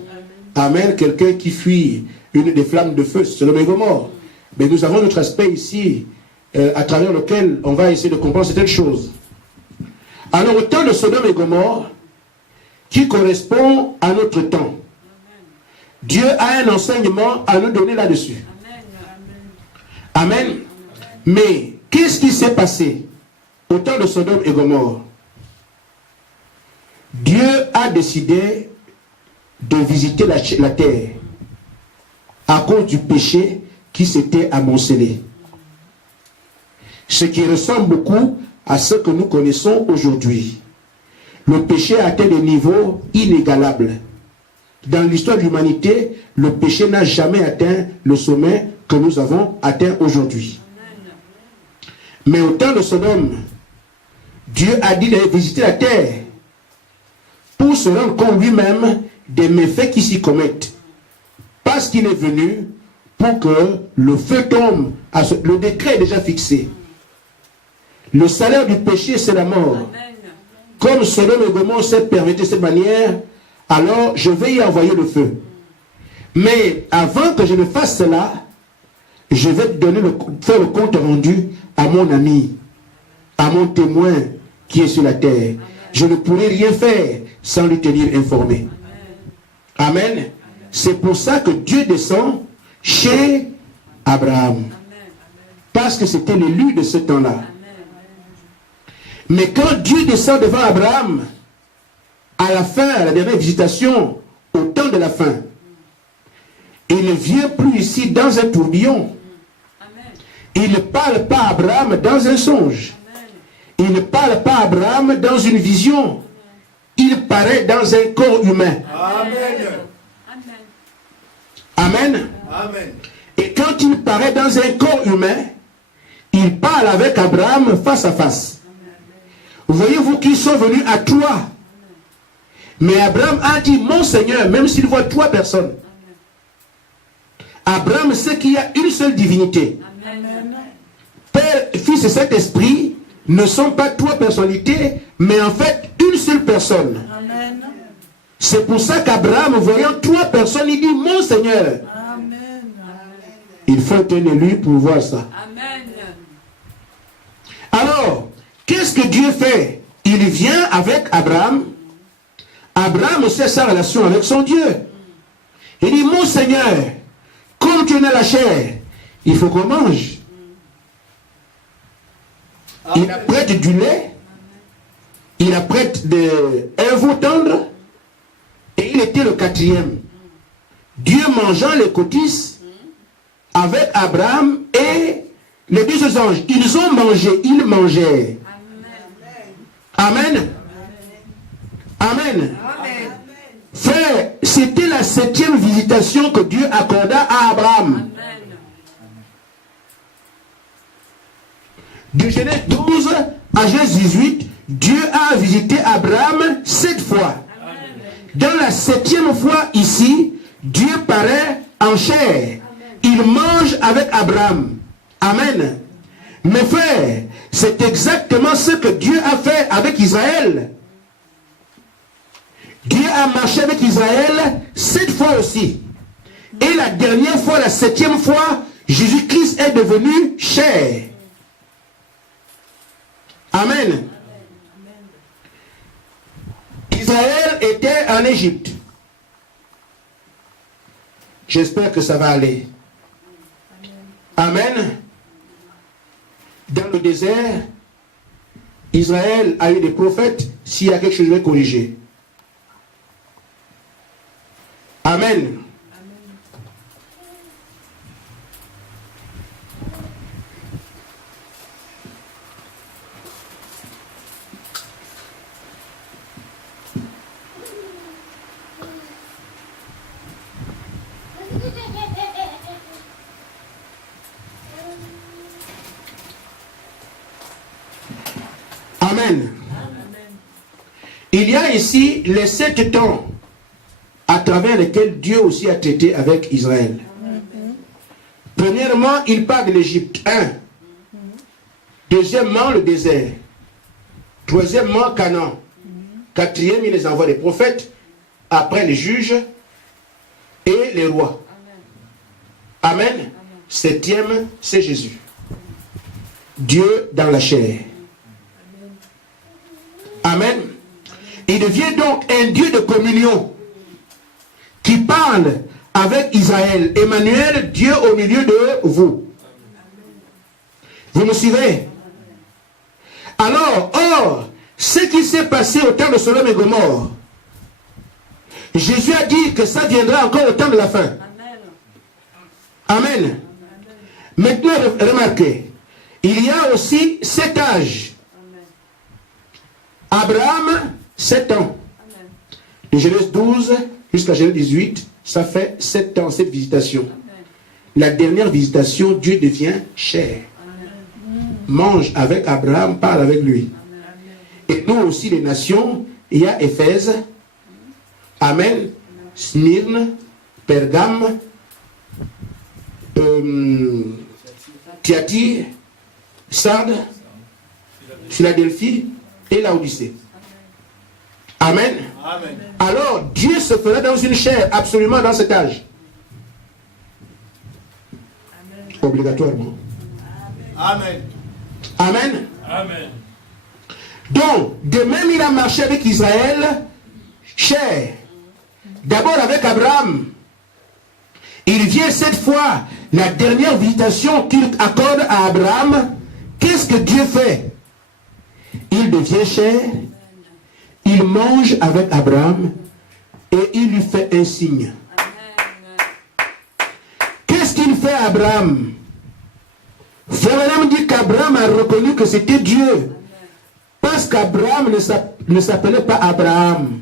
Amen. Quelqu'un qui fuit une des flammes de feu, c'est Sodome et Gomorrhe. Mais nous avons notre aspect ici, à travers lequel on va essayer de comprendre certaines choses. Alors, au temps de Sodome et Gomorrhe, qui correspond à notre temps, Dieu a un enseignement à nous donner là-dessus. Amen. Mais, qu'est-ce qui s'est passé au temps de Sodome et Gomorrhe? Dieu a décidé de visiter la terre à cause du péché qui s'était amoncelé. Ce qui ressemble beaucoup à ce que nous connaissons aujourd'hui. Le péché a atteint des niveaux inégalables. Dans l'histoire de l'humanité, le péché n'a jamais atteint le sommet que nous avons atteint aujourd'hui. Mais au temps de Sodome, Dieu a dit d'aller visiter la terre pour se rendre compte lui-même des méfaits qui s'y commettent. Parce qu'il est venu pour que le feu tombe. Le décret est déjà fixé. Le salaire du péché, c'est la mort. Amen. Comme Sodome et Gomorrhe s'est permis de cette manière, alors je vais y envoyer le feu. Mais avant que je ne fasse cela, je vais faire le compte rendu à mon ami, à mon témoin qui est sur la terre. Amen. Je ne pourrai rien faire sans lui tenir informé. Amen. Amen. C'est pour ça que Dieu descend chez Abraham. Amen. Parce que c'était l'élu de ce temps-là. Mais quand Dieu descend devant Abraham, à la fin, à la dernière visitation, au temps de la fin, il ne vient plus ici dans un tourbillon. Il ne parle pas à Abraham dans un songe. Il ne parle pas à Abraham dans une vision. Il paraît dans un corps humain. Amen. Amen. Amen. Et quand il paraît dans un corps humain, il parle avec Abraham face à face. Voyez-vous qu'ils sont venus à toi. Mais Abraham a dit, mon Seigneur, même s'il voit 3 personnes. Abraham sait qu'il y a une seule divinité. Amen. Père, Fils et Saint-Esprit ne sont pas 3 personnalités, mais en fait une seule personne. Amen. C'est pour ça qu'Abraham, voyant 3 personnes, il dit, mon Seigneur. Amen. Il faut être un élu pour voir ça. Amen. Alors, qu'est-ce que Dieu fait? Il vient avec Abraham. Abraham sait sa relation avec son Dieu. Il dit, mon Seigneur, comme tu en as la chair, il faut qu'on mange. Il apprête du lait, il apprête un veau tendre, et il était le 4e. Dieu mangeant les cotisses avec Abraham et les 2 anges. Ils ont mangé, ils mangeaient. Amen. Amen. Amen. Frère, c'était la 7e visitation que Dieu accorda à Abraham. Amen. De Genèse 12 à Genèse 18, Dieu a visité Abraham 7 fois. Amen. Dans la 7e fois ici, Dieu paraît en chair. Amen. Il mange avec Abraham. Amen. Mes frères, c'est exactement ce que Dieu a fait avec Israël. Dieu a marché avec Israël 7 fois aussi. Et la dernière fois, la 7e fois, Jésus-Christ est devenu chair. Amen. Israël était en Égypte. J'espère que ça va aller. Amen. Dans le désert, Israël a eu des prophètes. S'il y a quelque chose, je vais corriger. Amen. Amen. Il y a ici les 7 temps à travers lesquels Dieu aussi a traité avec Israël. Premièrement, il parle de l'Égypte. 1. Deuxièmement, le désert. Troisièmement, Canaan. Quatrième, il les envoie des prophètes. Après, les juges et les rois. Amen. Septième, c'est Jésus. Dieu dans la chair. Amen. Il devient donc un Dieu de communion qui parle avec Israël. Emmanuel, Dieu au milieu de vous. Vous me suivez? Alors, or, ce qui s'est passé au temps de Sodome et Gomorrhe, Jésus a dit que ça viendra encore au temps de la fin. Amen. Maintenant, remarquez, il y a aussi 7 âges. Abraham, 7 ans. De Genèse 12 jusqu'à Genèse 18, ça fait 7 ans, cette visitation. La dernière visitation, Dieu devient chair. Mange avec Abraham, parle avec lui. Et nous aussi, les nations, il y a Éphèse, Amen, Smyrne, Pergame, Thyatire, Sardes, Philadelphie et Laodicée. Amen. Amen. Alors, Dieu se fera dans une chair, absolument dans cet âge. Amen. Obligatoirement. Amen. Amen. Amen. Donc, de même, il a marché avec Israël, chair. D'abord avec Abraham. Il vient cette fois, la dernière visitation qu'il accorde à Abraham. Qu'est-ce que Dieu fait? Il devient chair. Il mange avec Abraham et il lui fait un signe. Qu'est-ce qu'il fait à Abraham? Frère dit qu'Abraham a reconnu que c'était Dieu. Parce qu'Abraham ne s'appelait pas Abraham.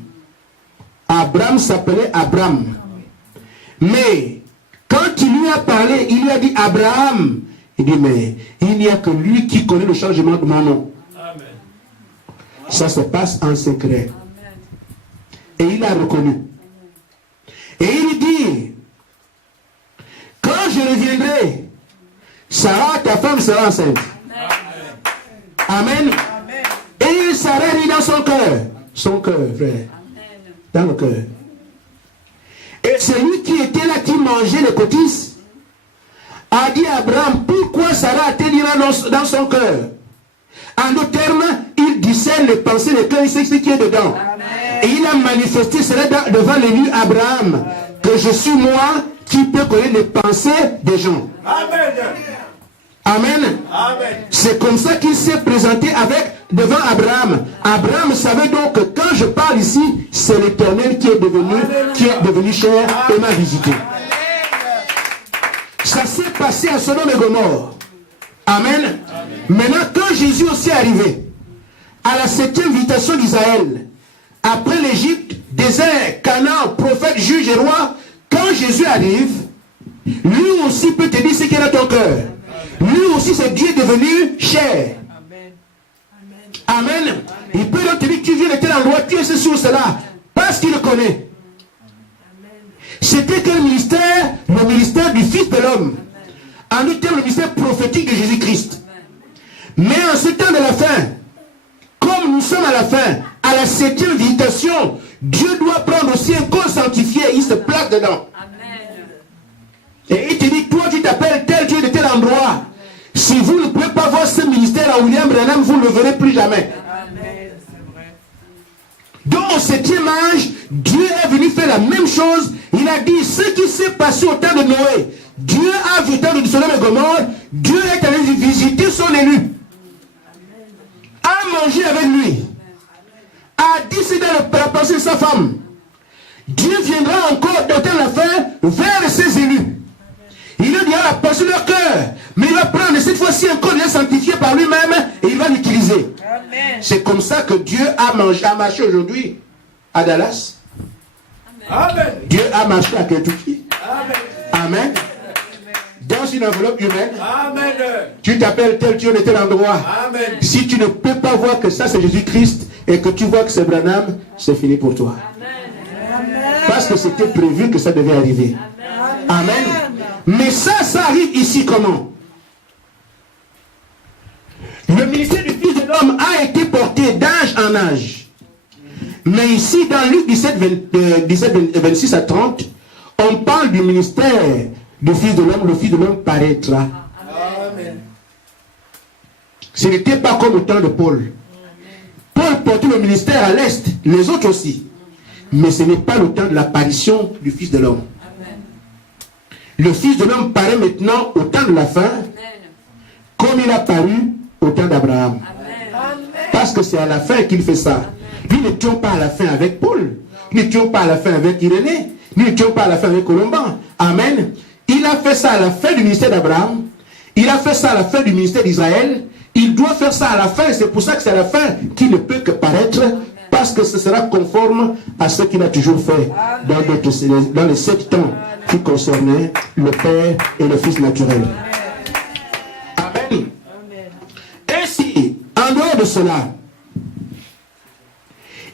Abraham s'appelait Abram. Mais quand il lui a parlé, il lui a dit Abraham. Il dit mais il n'y a que lui qui connaît le changement de mon nom. Ça se passe en secret. Et il a reconnu. Et il dit, quand je reviendrai, Sarah, ta femme, sera enceinte. Amen. Et Sarah dit dans son cœur. Son cœur, frère. Dans le cœur. Et celui qui était là, qui mangeait les cotises, a dit à Abraham, pourquoi Sarah a-t-elle dit dans son cœur? En d'autres termes, il discerne les pensées des cœurs, il sait ce qui est dedans. Amen. Et il a manifesté cela devant l'élu Abraham, que je suis moi qui peux connaître les pensées des gens. Amen. Amen. Amen. C'est comme ça qu'il s'est présenté devant Abraham. Abraham savait donc que quand je parle ici, c'est l'Éternel qui est devenu chair et m'a visité. Ça s'est passé à Sodome et Gomorrhe. Amen. Amen. Maintenant, quand Jésus aussi est arrivé à la 7e visitation d'Israël, après l'Égypte, désert, Canaan, prophète, juge et roi, quand Jésus arrive, lui aussi peut te dire ce qu'il y a dans ton cœur. Lui aussi, c'est Dieu devenu chair. Amen. Amen. Il peut donc te dire, tu viens de tel endroit, tu es ceci ou cela, parce qu'il le connaît. C'était quel ministère? Le ministère du Fils de l'homme. En d'autres termes, le ministère prophétique de Jésus-Christ. Mais en ce temps de la fin, comme nous sommes à la fin, à la 7e visitation, Dieu doit prendre aussi un corps sanctifié, il se place dedans. Amen. Et il te dit, toi tu t'appelles tel Dieu de tel endroit. Si vous ne pouvez pas voir ce ministère à William Branham, vous ne le verrez plus jamais. Amen. Donc au 7e âge, Dieu est venu faire la même chose Il a dit, ce qui s'est passé au temps de Noé, Dieu a vu au temps de Sodome et Gomorrhe, Dieu est allé visiter son élu, a mangé avec lui, a décidé de la pensée de sa femme. Dieu viendra encore au temps de la fin vers ses élus. Il leur dira la pensée de leur cœur, mais il va prendre cette fois-ci encore, il est sanctifié par lui-même et il va l'utiliser. C'est comme ça que Dieu a marché aujourd'hui à Dallas. Amen. Dieu a marché à Kentucky. Amen. Amen. Dans une enveloppe humaine. Amen. Tu t'appelles tel, tu es de tel endroit. Amen. Si tu ne peux pas voir que ça c'est Jésus-Christ et que tu vois que c'est Branham, c'est fini pour toi. Parce que c'était prévu que ça devait arriver. Amen. Mais ça arrive ici comment? Le ministère du Fils de l'homme a été porté d'âge en âge. Mais ici, dans Luc 17, 26 à 30, on parle du ministère du Fils de l'homme. Le Fils de l'homme paraîtra. Amen. Ce n'était pas comme au temps de Paul. Paul portait le ministère à l'est, les autres aussi. Mais ce n'est pas le temps de l'apparition du Fils de l'homme. Le Fils de l'homme paraît maintenant au temps de la fin, comme il a paru au temps d'Abraham. Parce que c'est à la fin qu'il fait ça. Nous n'étions pas à la fin avec Paul. Nous n'étions pas à la fin avec Irénée. Nous n'étions pas à la fin avec Colomban. Amen. Il a fait ça à la fin du ministère d'Abraham. Il a fait ça à la fin du ministère d'Israël. Il doit faire ça à la fin. C'est pour ça que c'est à la fin qu'il ne peut que paraître. Parce que ce sera conforme à ce qu'il a toujours fait dans les 7 temps qui concernaient le Père et le Fils naturel. Amen. Ainsi, en dehors de cela,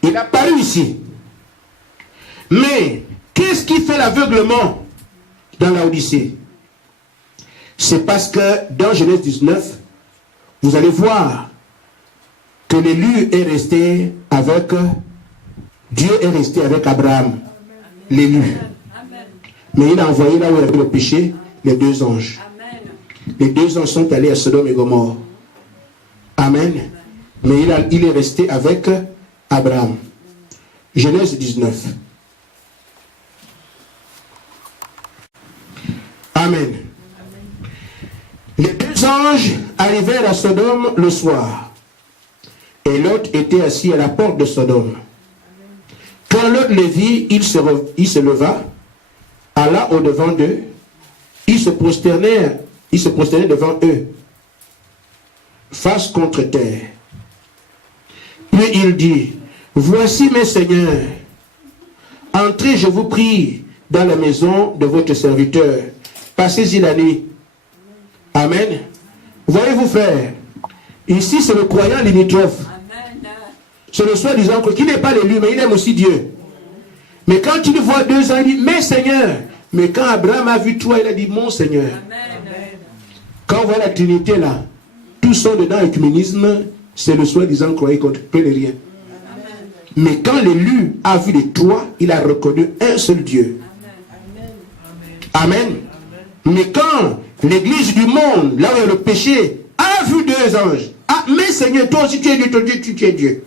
il a paru ici. Mais qu'est-ce qui fait l'aveuglement dans la Odyssée? C'est parce que dans Genèse 19, vous allez voir que l'élu est resté avec Dieu, est resté avec Abraham, l'élu. Mais il a envoyé là où il y avait le péché les 2 anges. Les 2 anges sont allés à Sodome et Gomorrhe. Amen. Mais il est resté avec Abraham. Genèse 19. Amen. Les 2 anges arrivèrent à Sodome le soir. Et Lot était assis à la porte de Sodome. Quand Lot les vit, il se leva, alla au-devant d'eux, il se prosternait devant eux, face contre terre. Puis il dit, voici mes seigneurs, entrez, je vous prie, dans la maison de votre serviteur, passez-y la nuit. Amen. Voyez-vous frères, ici c'est le croyant limitrophe. C'est le soi-disant qui n'est pas l'élu, mais il aime aussi Dieu. Mais quand il voit 2 ans, il dit, mes seigneurs. Mais quand Abraham a vu 3, il a dit, mon Seigneur. Quand on voit la Trinité là, tous sont dedans l'écuménisme, c'est le soi-disant croyant qu'on ne peut rien. Mais quand l'élu a vu les 3, il a reconnu un seul Dieu. Amen. Mais quand l'église du monde, là où il y a le péché, a vu 2 anges, ah, mais Seigneur, toi aussi tu es Dieu, ton Dieu, tu es Dieu.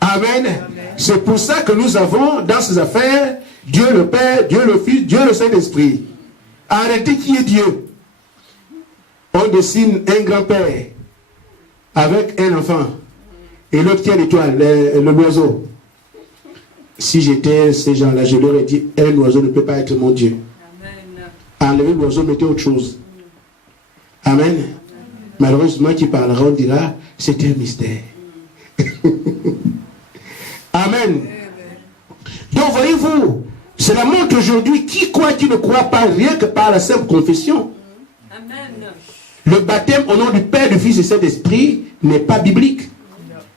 Amen. C'est pour ça que nous avons dans ces affaires Dieu le Père, Dieu le Fils, Dieu le Saint-Esprit. Arrêtez qui est Dieu. On dessine un grand-père avec un enfant et l'autre qui a l'étoile, l'oiseau. Si j'étais ces gens-là, je leur ai dit, un oiseau ne peut pas être mon Dieu. Enlevez l'oiseau, mettez autre chose. Amen. Malheureusement, qui parlera, on dira, c'est un mystère. Amen. Donc voyez-vous, cela montre aujourd'hui qui croit, qui ne croit pas, rien que par la simple confession. Amen. Le baptême au nom du Père, du Fils et du Saint-Esprit n'est pas biblique.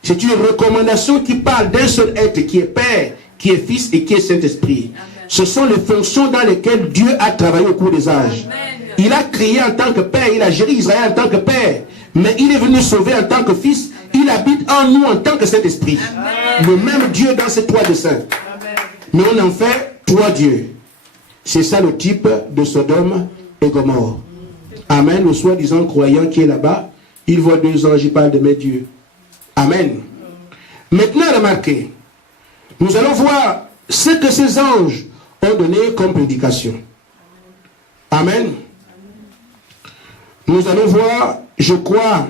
C'est une recommandation qui parle d'un seul être qui est Père, qui est Fils et qui est Saint-Esprit. Ce sont les fonctions dans lesquelles Dieu a travaillé au cours des âges. Il a créé en tant que Père, il a géré Israël en tant que Père, mais il est venu sauver en tant que Fils. Il habite en nous en tant que Saint-Esprit. Le même Dieu dans ces 3 desseins. Mais on en fait 3 dieux. C'est ça le type de Sodome et Gomorrhe. Amen. Le soi-disant croyant qui est là-bas, il voit 2 anges, il parle de mes dieux. Amen. Maintenant, remarquez, Nous allons voir ce que ces anges ont donné comme prédication. Amen. Nous allons voir, je crois,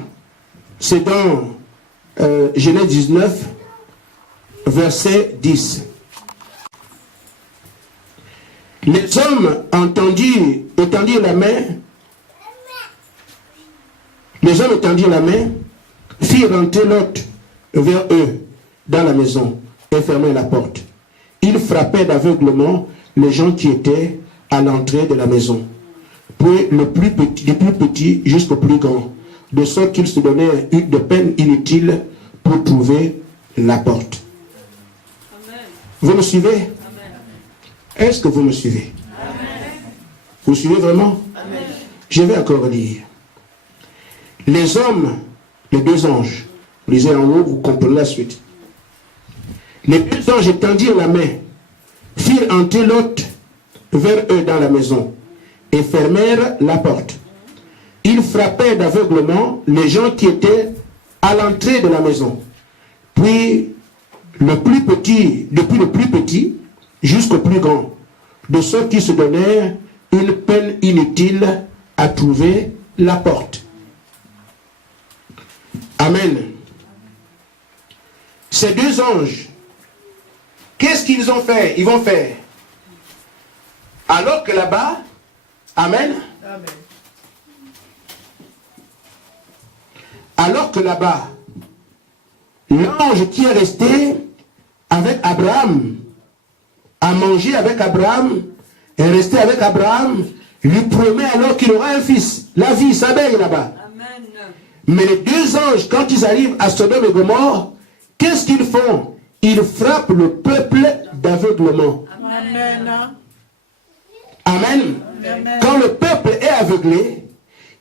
c'est dans Genèse 19, verset 10. Les hommes étendirent la main. Les hommes étendirent la main, firent rentrer Lot vers eux dans la maison et fermèrent la porte. Ils frappaient d'aveuglement les gens qui étaient à l'entrée de la maison, puis du plus petit jusqu'au plus grand, de sorte qu'ils se donnaient de peine inutile pour trouver la porte. Amen. Vous me suivez? Amen. Est-ce que vous me suivez? Amen. Vous suivez vraiment? Amen. Je vais encore lire. Les hommes, les deux anges, vous lisez en haut, vous comprenez la suite. Les deux anges étendirent la main, firent entrer Lot vers eux dans la maison et fermèrent la porte. Ils frappèrent d'aveuglement les gens qui étaient à l'entrée de la maison. Puis depuis le plus petit jusqu'au plus grand, de ceux qui se donnèrent une peine inutile à trouver la porte. Amen. Ces deux anges, qu'est-ce qu'ils ont fait? Ils vont faire. Alors que là-bas, amen. Amen. Alors que là-bas, l'ange qui est resté avec Abraham, a mangé avec Abraham, est resté avec Abraham, lui promet alors qu'il aura un fils. La vie s'abeille là-bas. Amen. Mais les deux anges, quand ils arrivent à Sodome et Gomorrhe, qu'est-ce qu'ils font? Ils frappent le peuple d'aveuglement. Amen. Amen. Amen. Quand le peuple est aveuglé,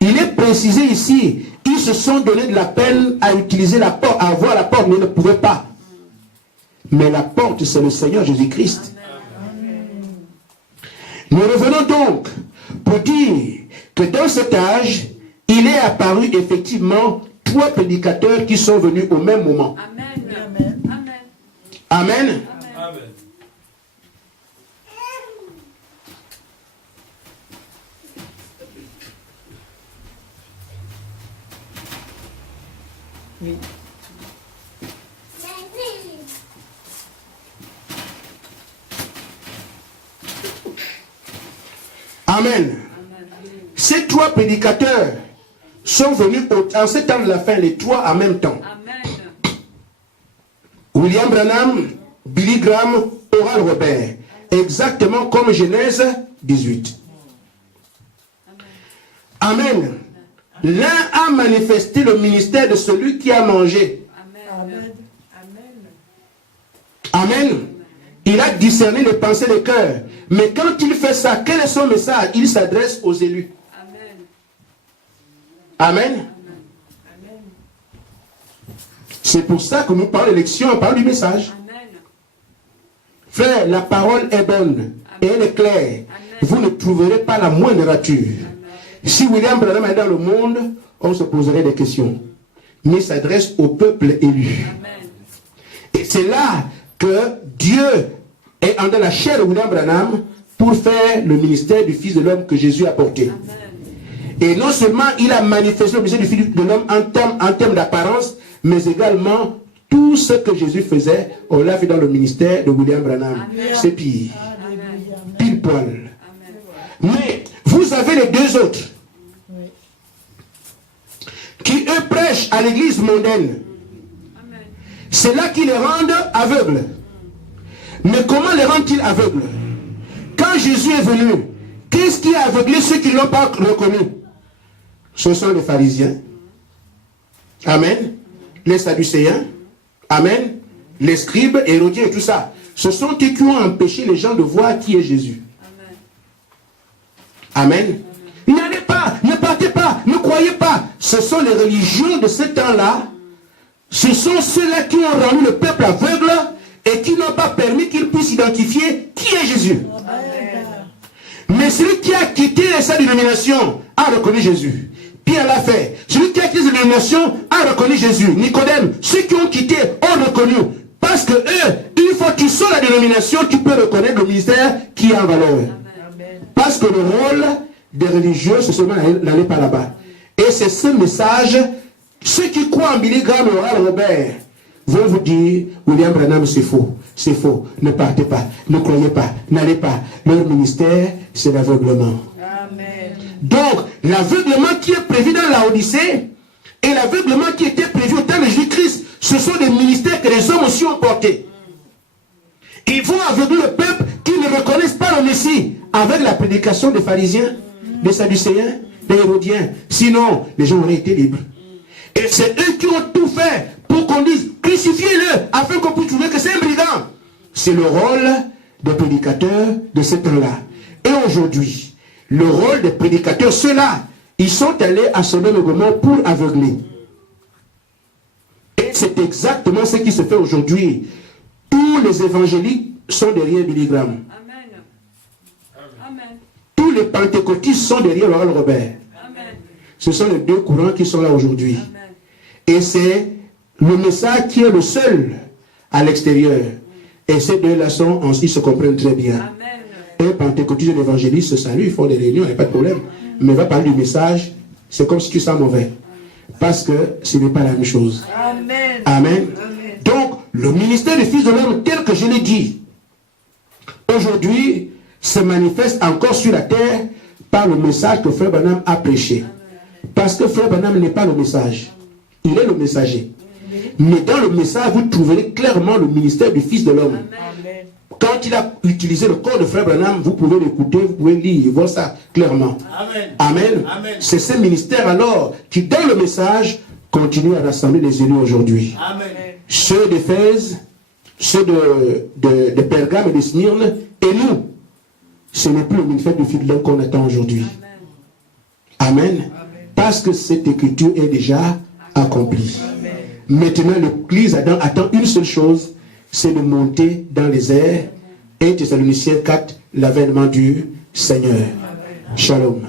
il est précisé ici, ils se sont donné de la peine à utiliser la porte, à avoir la porte, mais ils ne pouvaient pas. Mais la porte, c'est le Seigneur Jésus-Christ. Nous revenons donc pour dire que dans cet âge, il est apparu effectivement 3 prédicateurs qui sont venus au même moment. Amen. Amen. Amen. Amen. Oui. Amen. Ces 3 prédicateurs sont venus en ce temps de la fin, les 3 en même temps. Amen. William Branham, Billy Graham, Oral Robert. Exactement comme Genèse 18. Amen. Amen. L'un a manifesté le ministère de celui qui a mangé. Amen. Amen. Amen. Il a discerné les pensées des cœurs. Mais quand il fait ça, quel est son message? Il s'adresse aux élus. Amen. Amen. Amen. C'est pour ça que nous parlons d'élection, on parle du message. Amen. Frère, la parole est bonne. Amen. Et elle est claire. Amen. Vous ne trouverez pas la moindre rature. Amen. Si William Branham est dans le monde, on se poserait des questions. Mais il s'adresse au peuple élu. Amen. Et c'est là que Dieu est en dans la chair de William Branham pour faire le ministère du Fils de l'homme que Jésus a porté. Amen. Et non seulement il a manifesté le ministère du Fils de l'homme en termes d'apparence, mais également tout ce que Jésus faisait, on l'a fait dans le ministère de William Branham. C'est pire. Amen. Pile poil. Amen. Mais vous avez les deux autres qui eux prêchent à l'église mondaine. C'est là qu'ils les rendent aveugles. Mais comment les rendent-ils aveugles? Quand Jésus est venu, qu'est-ce qui a aveuglé ceux qui ne l'ont pas reconnu? Ce sont les pharisiens. Amen. Les sadducéens. Amen. Les scribes, hérodiens et tout ça. Ce sont eux qui ont empêché les gens de voir qui est Jésus. Amen. N'allez pas, ne partez pas, ne croyez pas. Ce sont les religions de ce temps-là. Ce sont ceux-là qui ont rendu le peuple aveugle et qui n'ont pas permis qu'il puisse identifier qui est Jésus. Amen. Mais celui qui a quitté sa dénomination a reconnu Jésus. Pierre l'a fait. Celui qui a quitté sa dénomination a reconnu Jésus. Nicodème, ceux qui ont quitté ont reconnu. Parce que eux, une fois que tu sors la dénomination, tu peux reconnaître le ministère qui est en valeur. Parce que le rôle des religieux, c'est seulement d'aller par là-bas. Et c'est ce message, ceux qui croient en Billy Graham et Oral Robert vont vous dire, William Branham, c'est faux, ne partez pas, ne croyez pas, n'allez pas. Leur ministère, c'est l'aveuglement. Donc, l'aveuglement qui est prévu dans la Odyssée et l'aveuglement qui était prévu au temps de Jésus-Christ, ce sont des ministères que les hommes aussi ont portés. Ils vont aveugler le peuple qui ne reconnaissent pas le Messie avec la prédication des pharisiens, des sadducéens, des hérodiens. Sinon, les gens auraient été libres. Et c'est eux qui ont tout fait pour qu'on dise crucifiez-le afin qu'on puisse trouver que c'est un brigand. C'est le rôle des prédicateurs de ce temps-là. Et aujourd'hui, le rôle des prédicateurs, ceux-là, ils sont allés à Sodome et Gomorrhe pour aveugler. Et c'est exactement ce qui se fait aujourd'hui. Tous les évangéliques sont derrière Billy Graham. Amen. Tous les pentecôtistes sont derrière Oral Robert. Amen. Ce sont les deux courants qui sont là aujourd'hui. Amen. Et c'est le message qui est le seul à l'extérieur. Et ces deux-là ils se comprennent très bien. Amen. Un pentecôtiste et un évangéliste se saluent, ils font des réunions, il n'y a pas de problème. Mais va parler du message, c'est comme si tu sens mauvais. Parce que ce n'est pas la même chose. Amen. Amen. Donc, le ministère des Fils de l'Homme, tel que je l'ai dit, aujourd'hui, se manifeste encore sur la terre par le message que Frère Branham a prêché. Parce que Frère Branham n'est pas le message. Il est le messager. Mais dans le message, vous trouverez clairement le ministère du Fils de l'Homme. Quand il a utilisé le corps de Frère Branham, vous pouvez l'écouter, vous pouvez lire, voir ça clairement. Amen. Amen. Amen. C'est ce ministère alors qui, dans le message, continue à rassembler les élus aujourd'hui. Amen. Ceux d'Éphèse, ceux de Pergame et de Smyrne, et nous, ce n'est plus le ministère du Fils de l'Homme qu'on attend aujourd'hui. Amen. Parce que cette écriture est déjà accomplie. Maintenant, l'Église attend une seule chose, c'est de monter dans les airs. 1 Thessaloniciens 4, l'avènement du Seigneur. Shalom.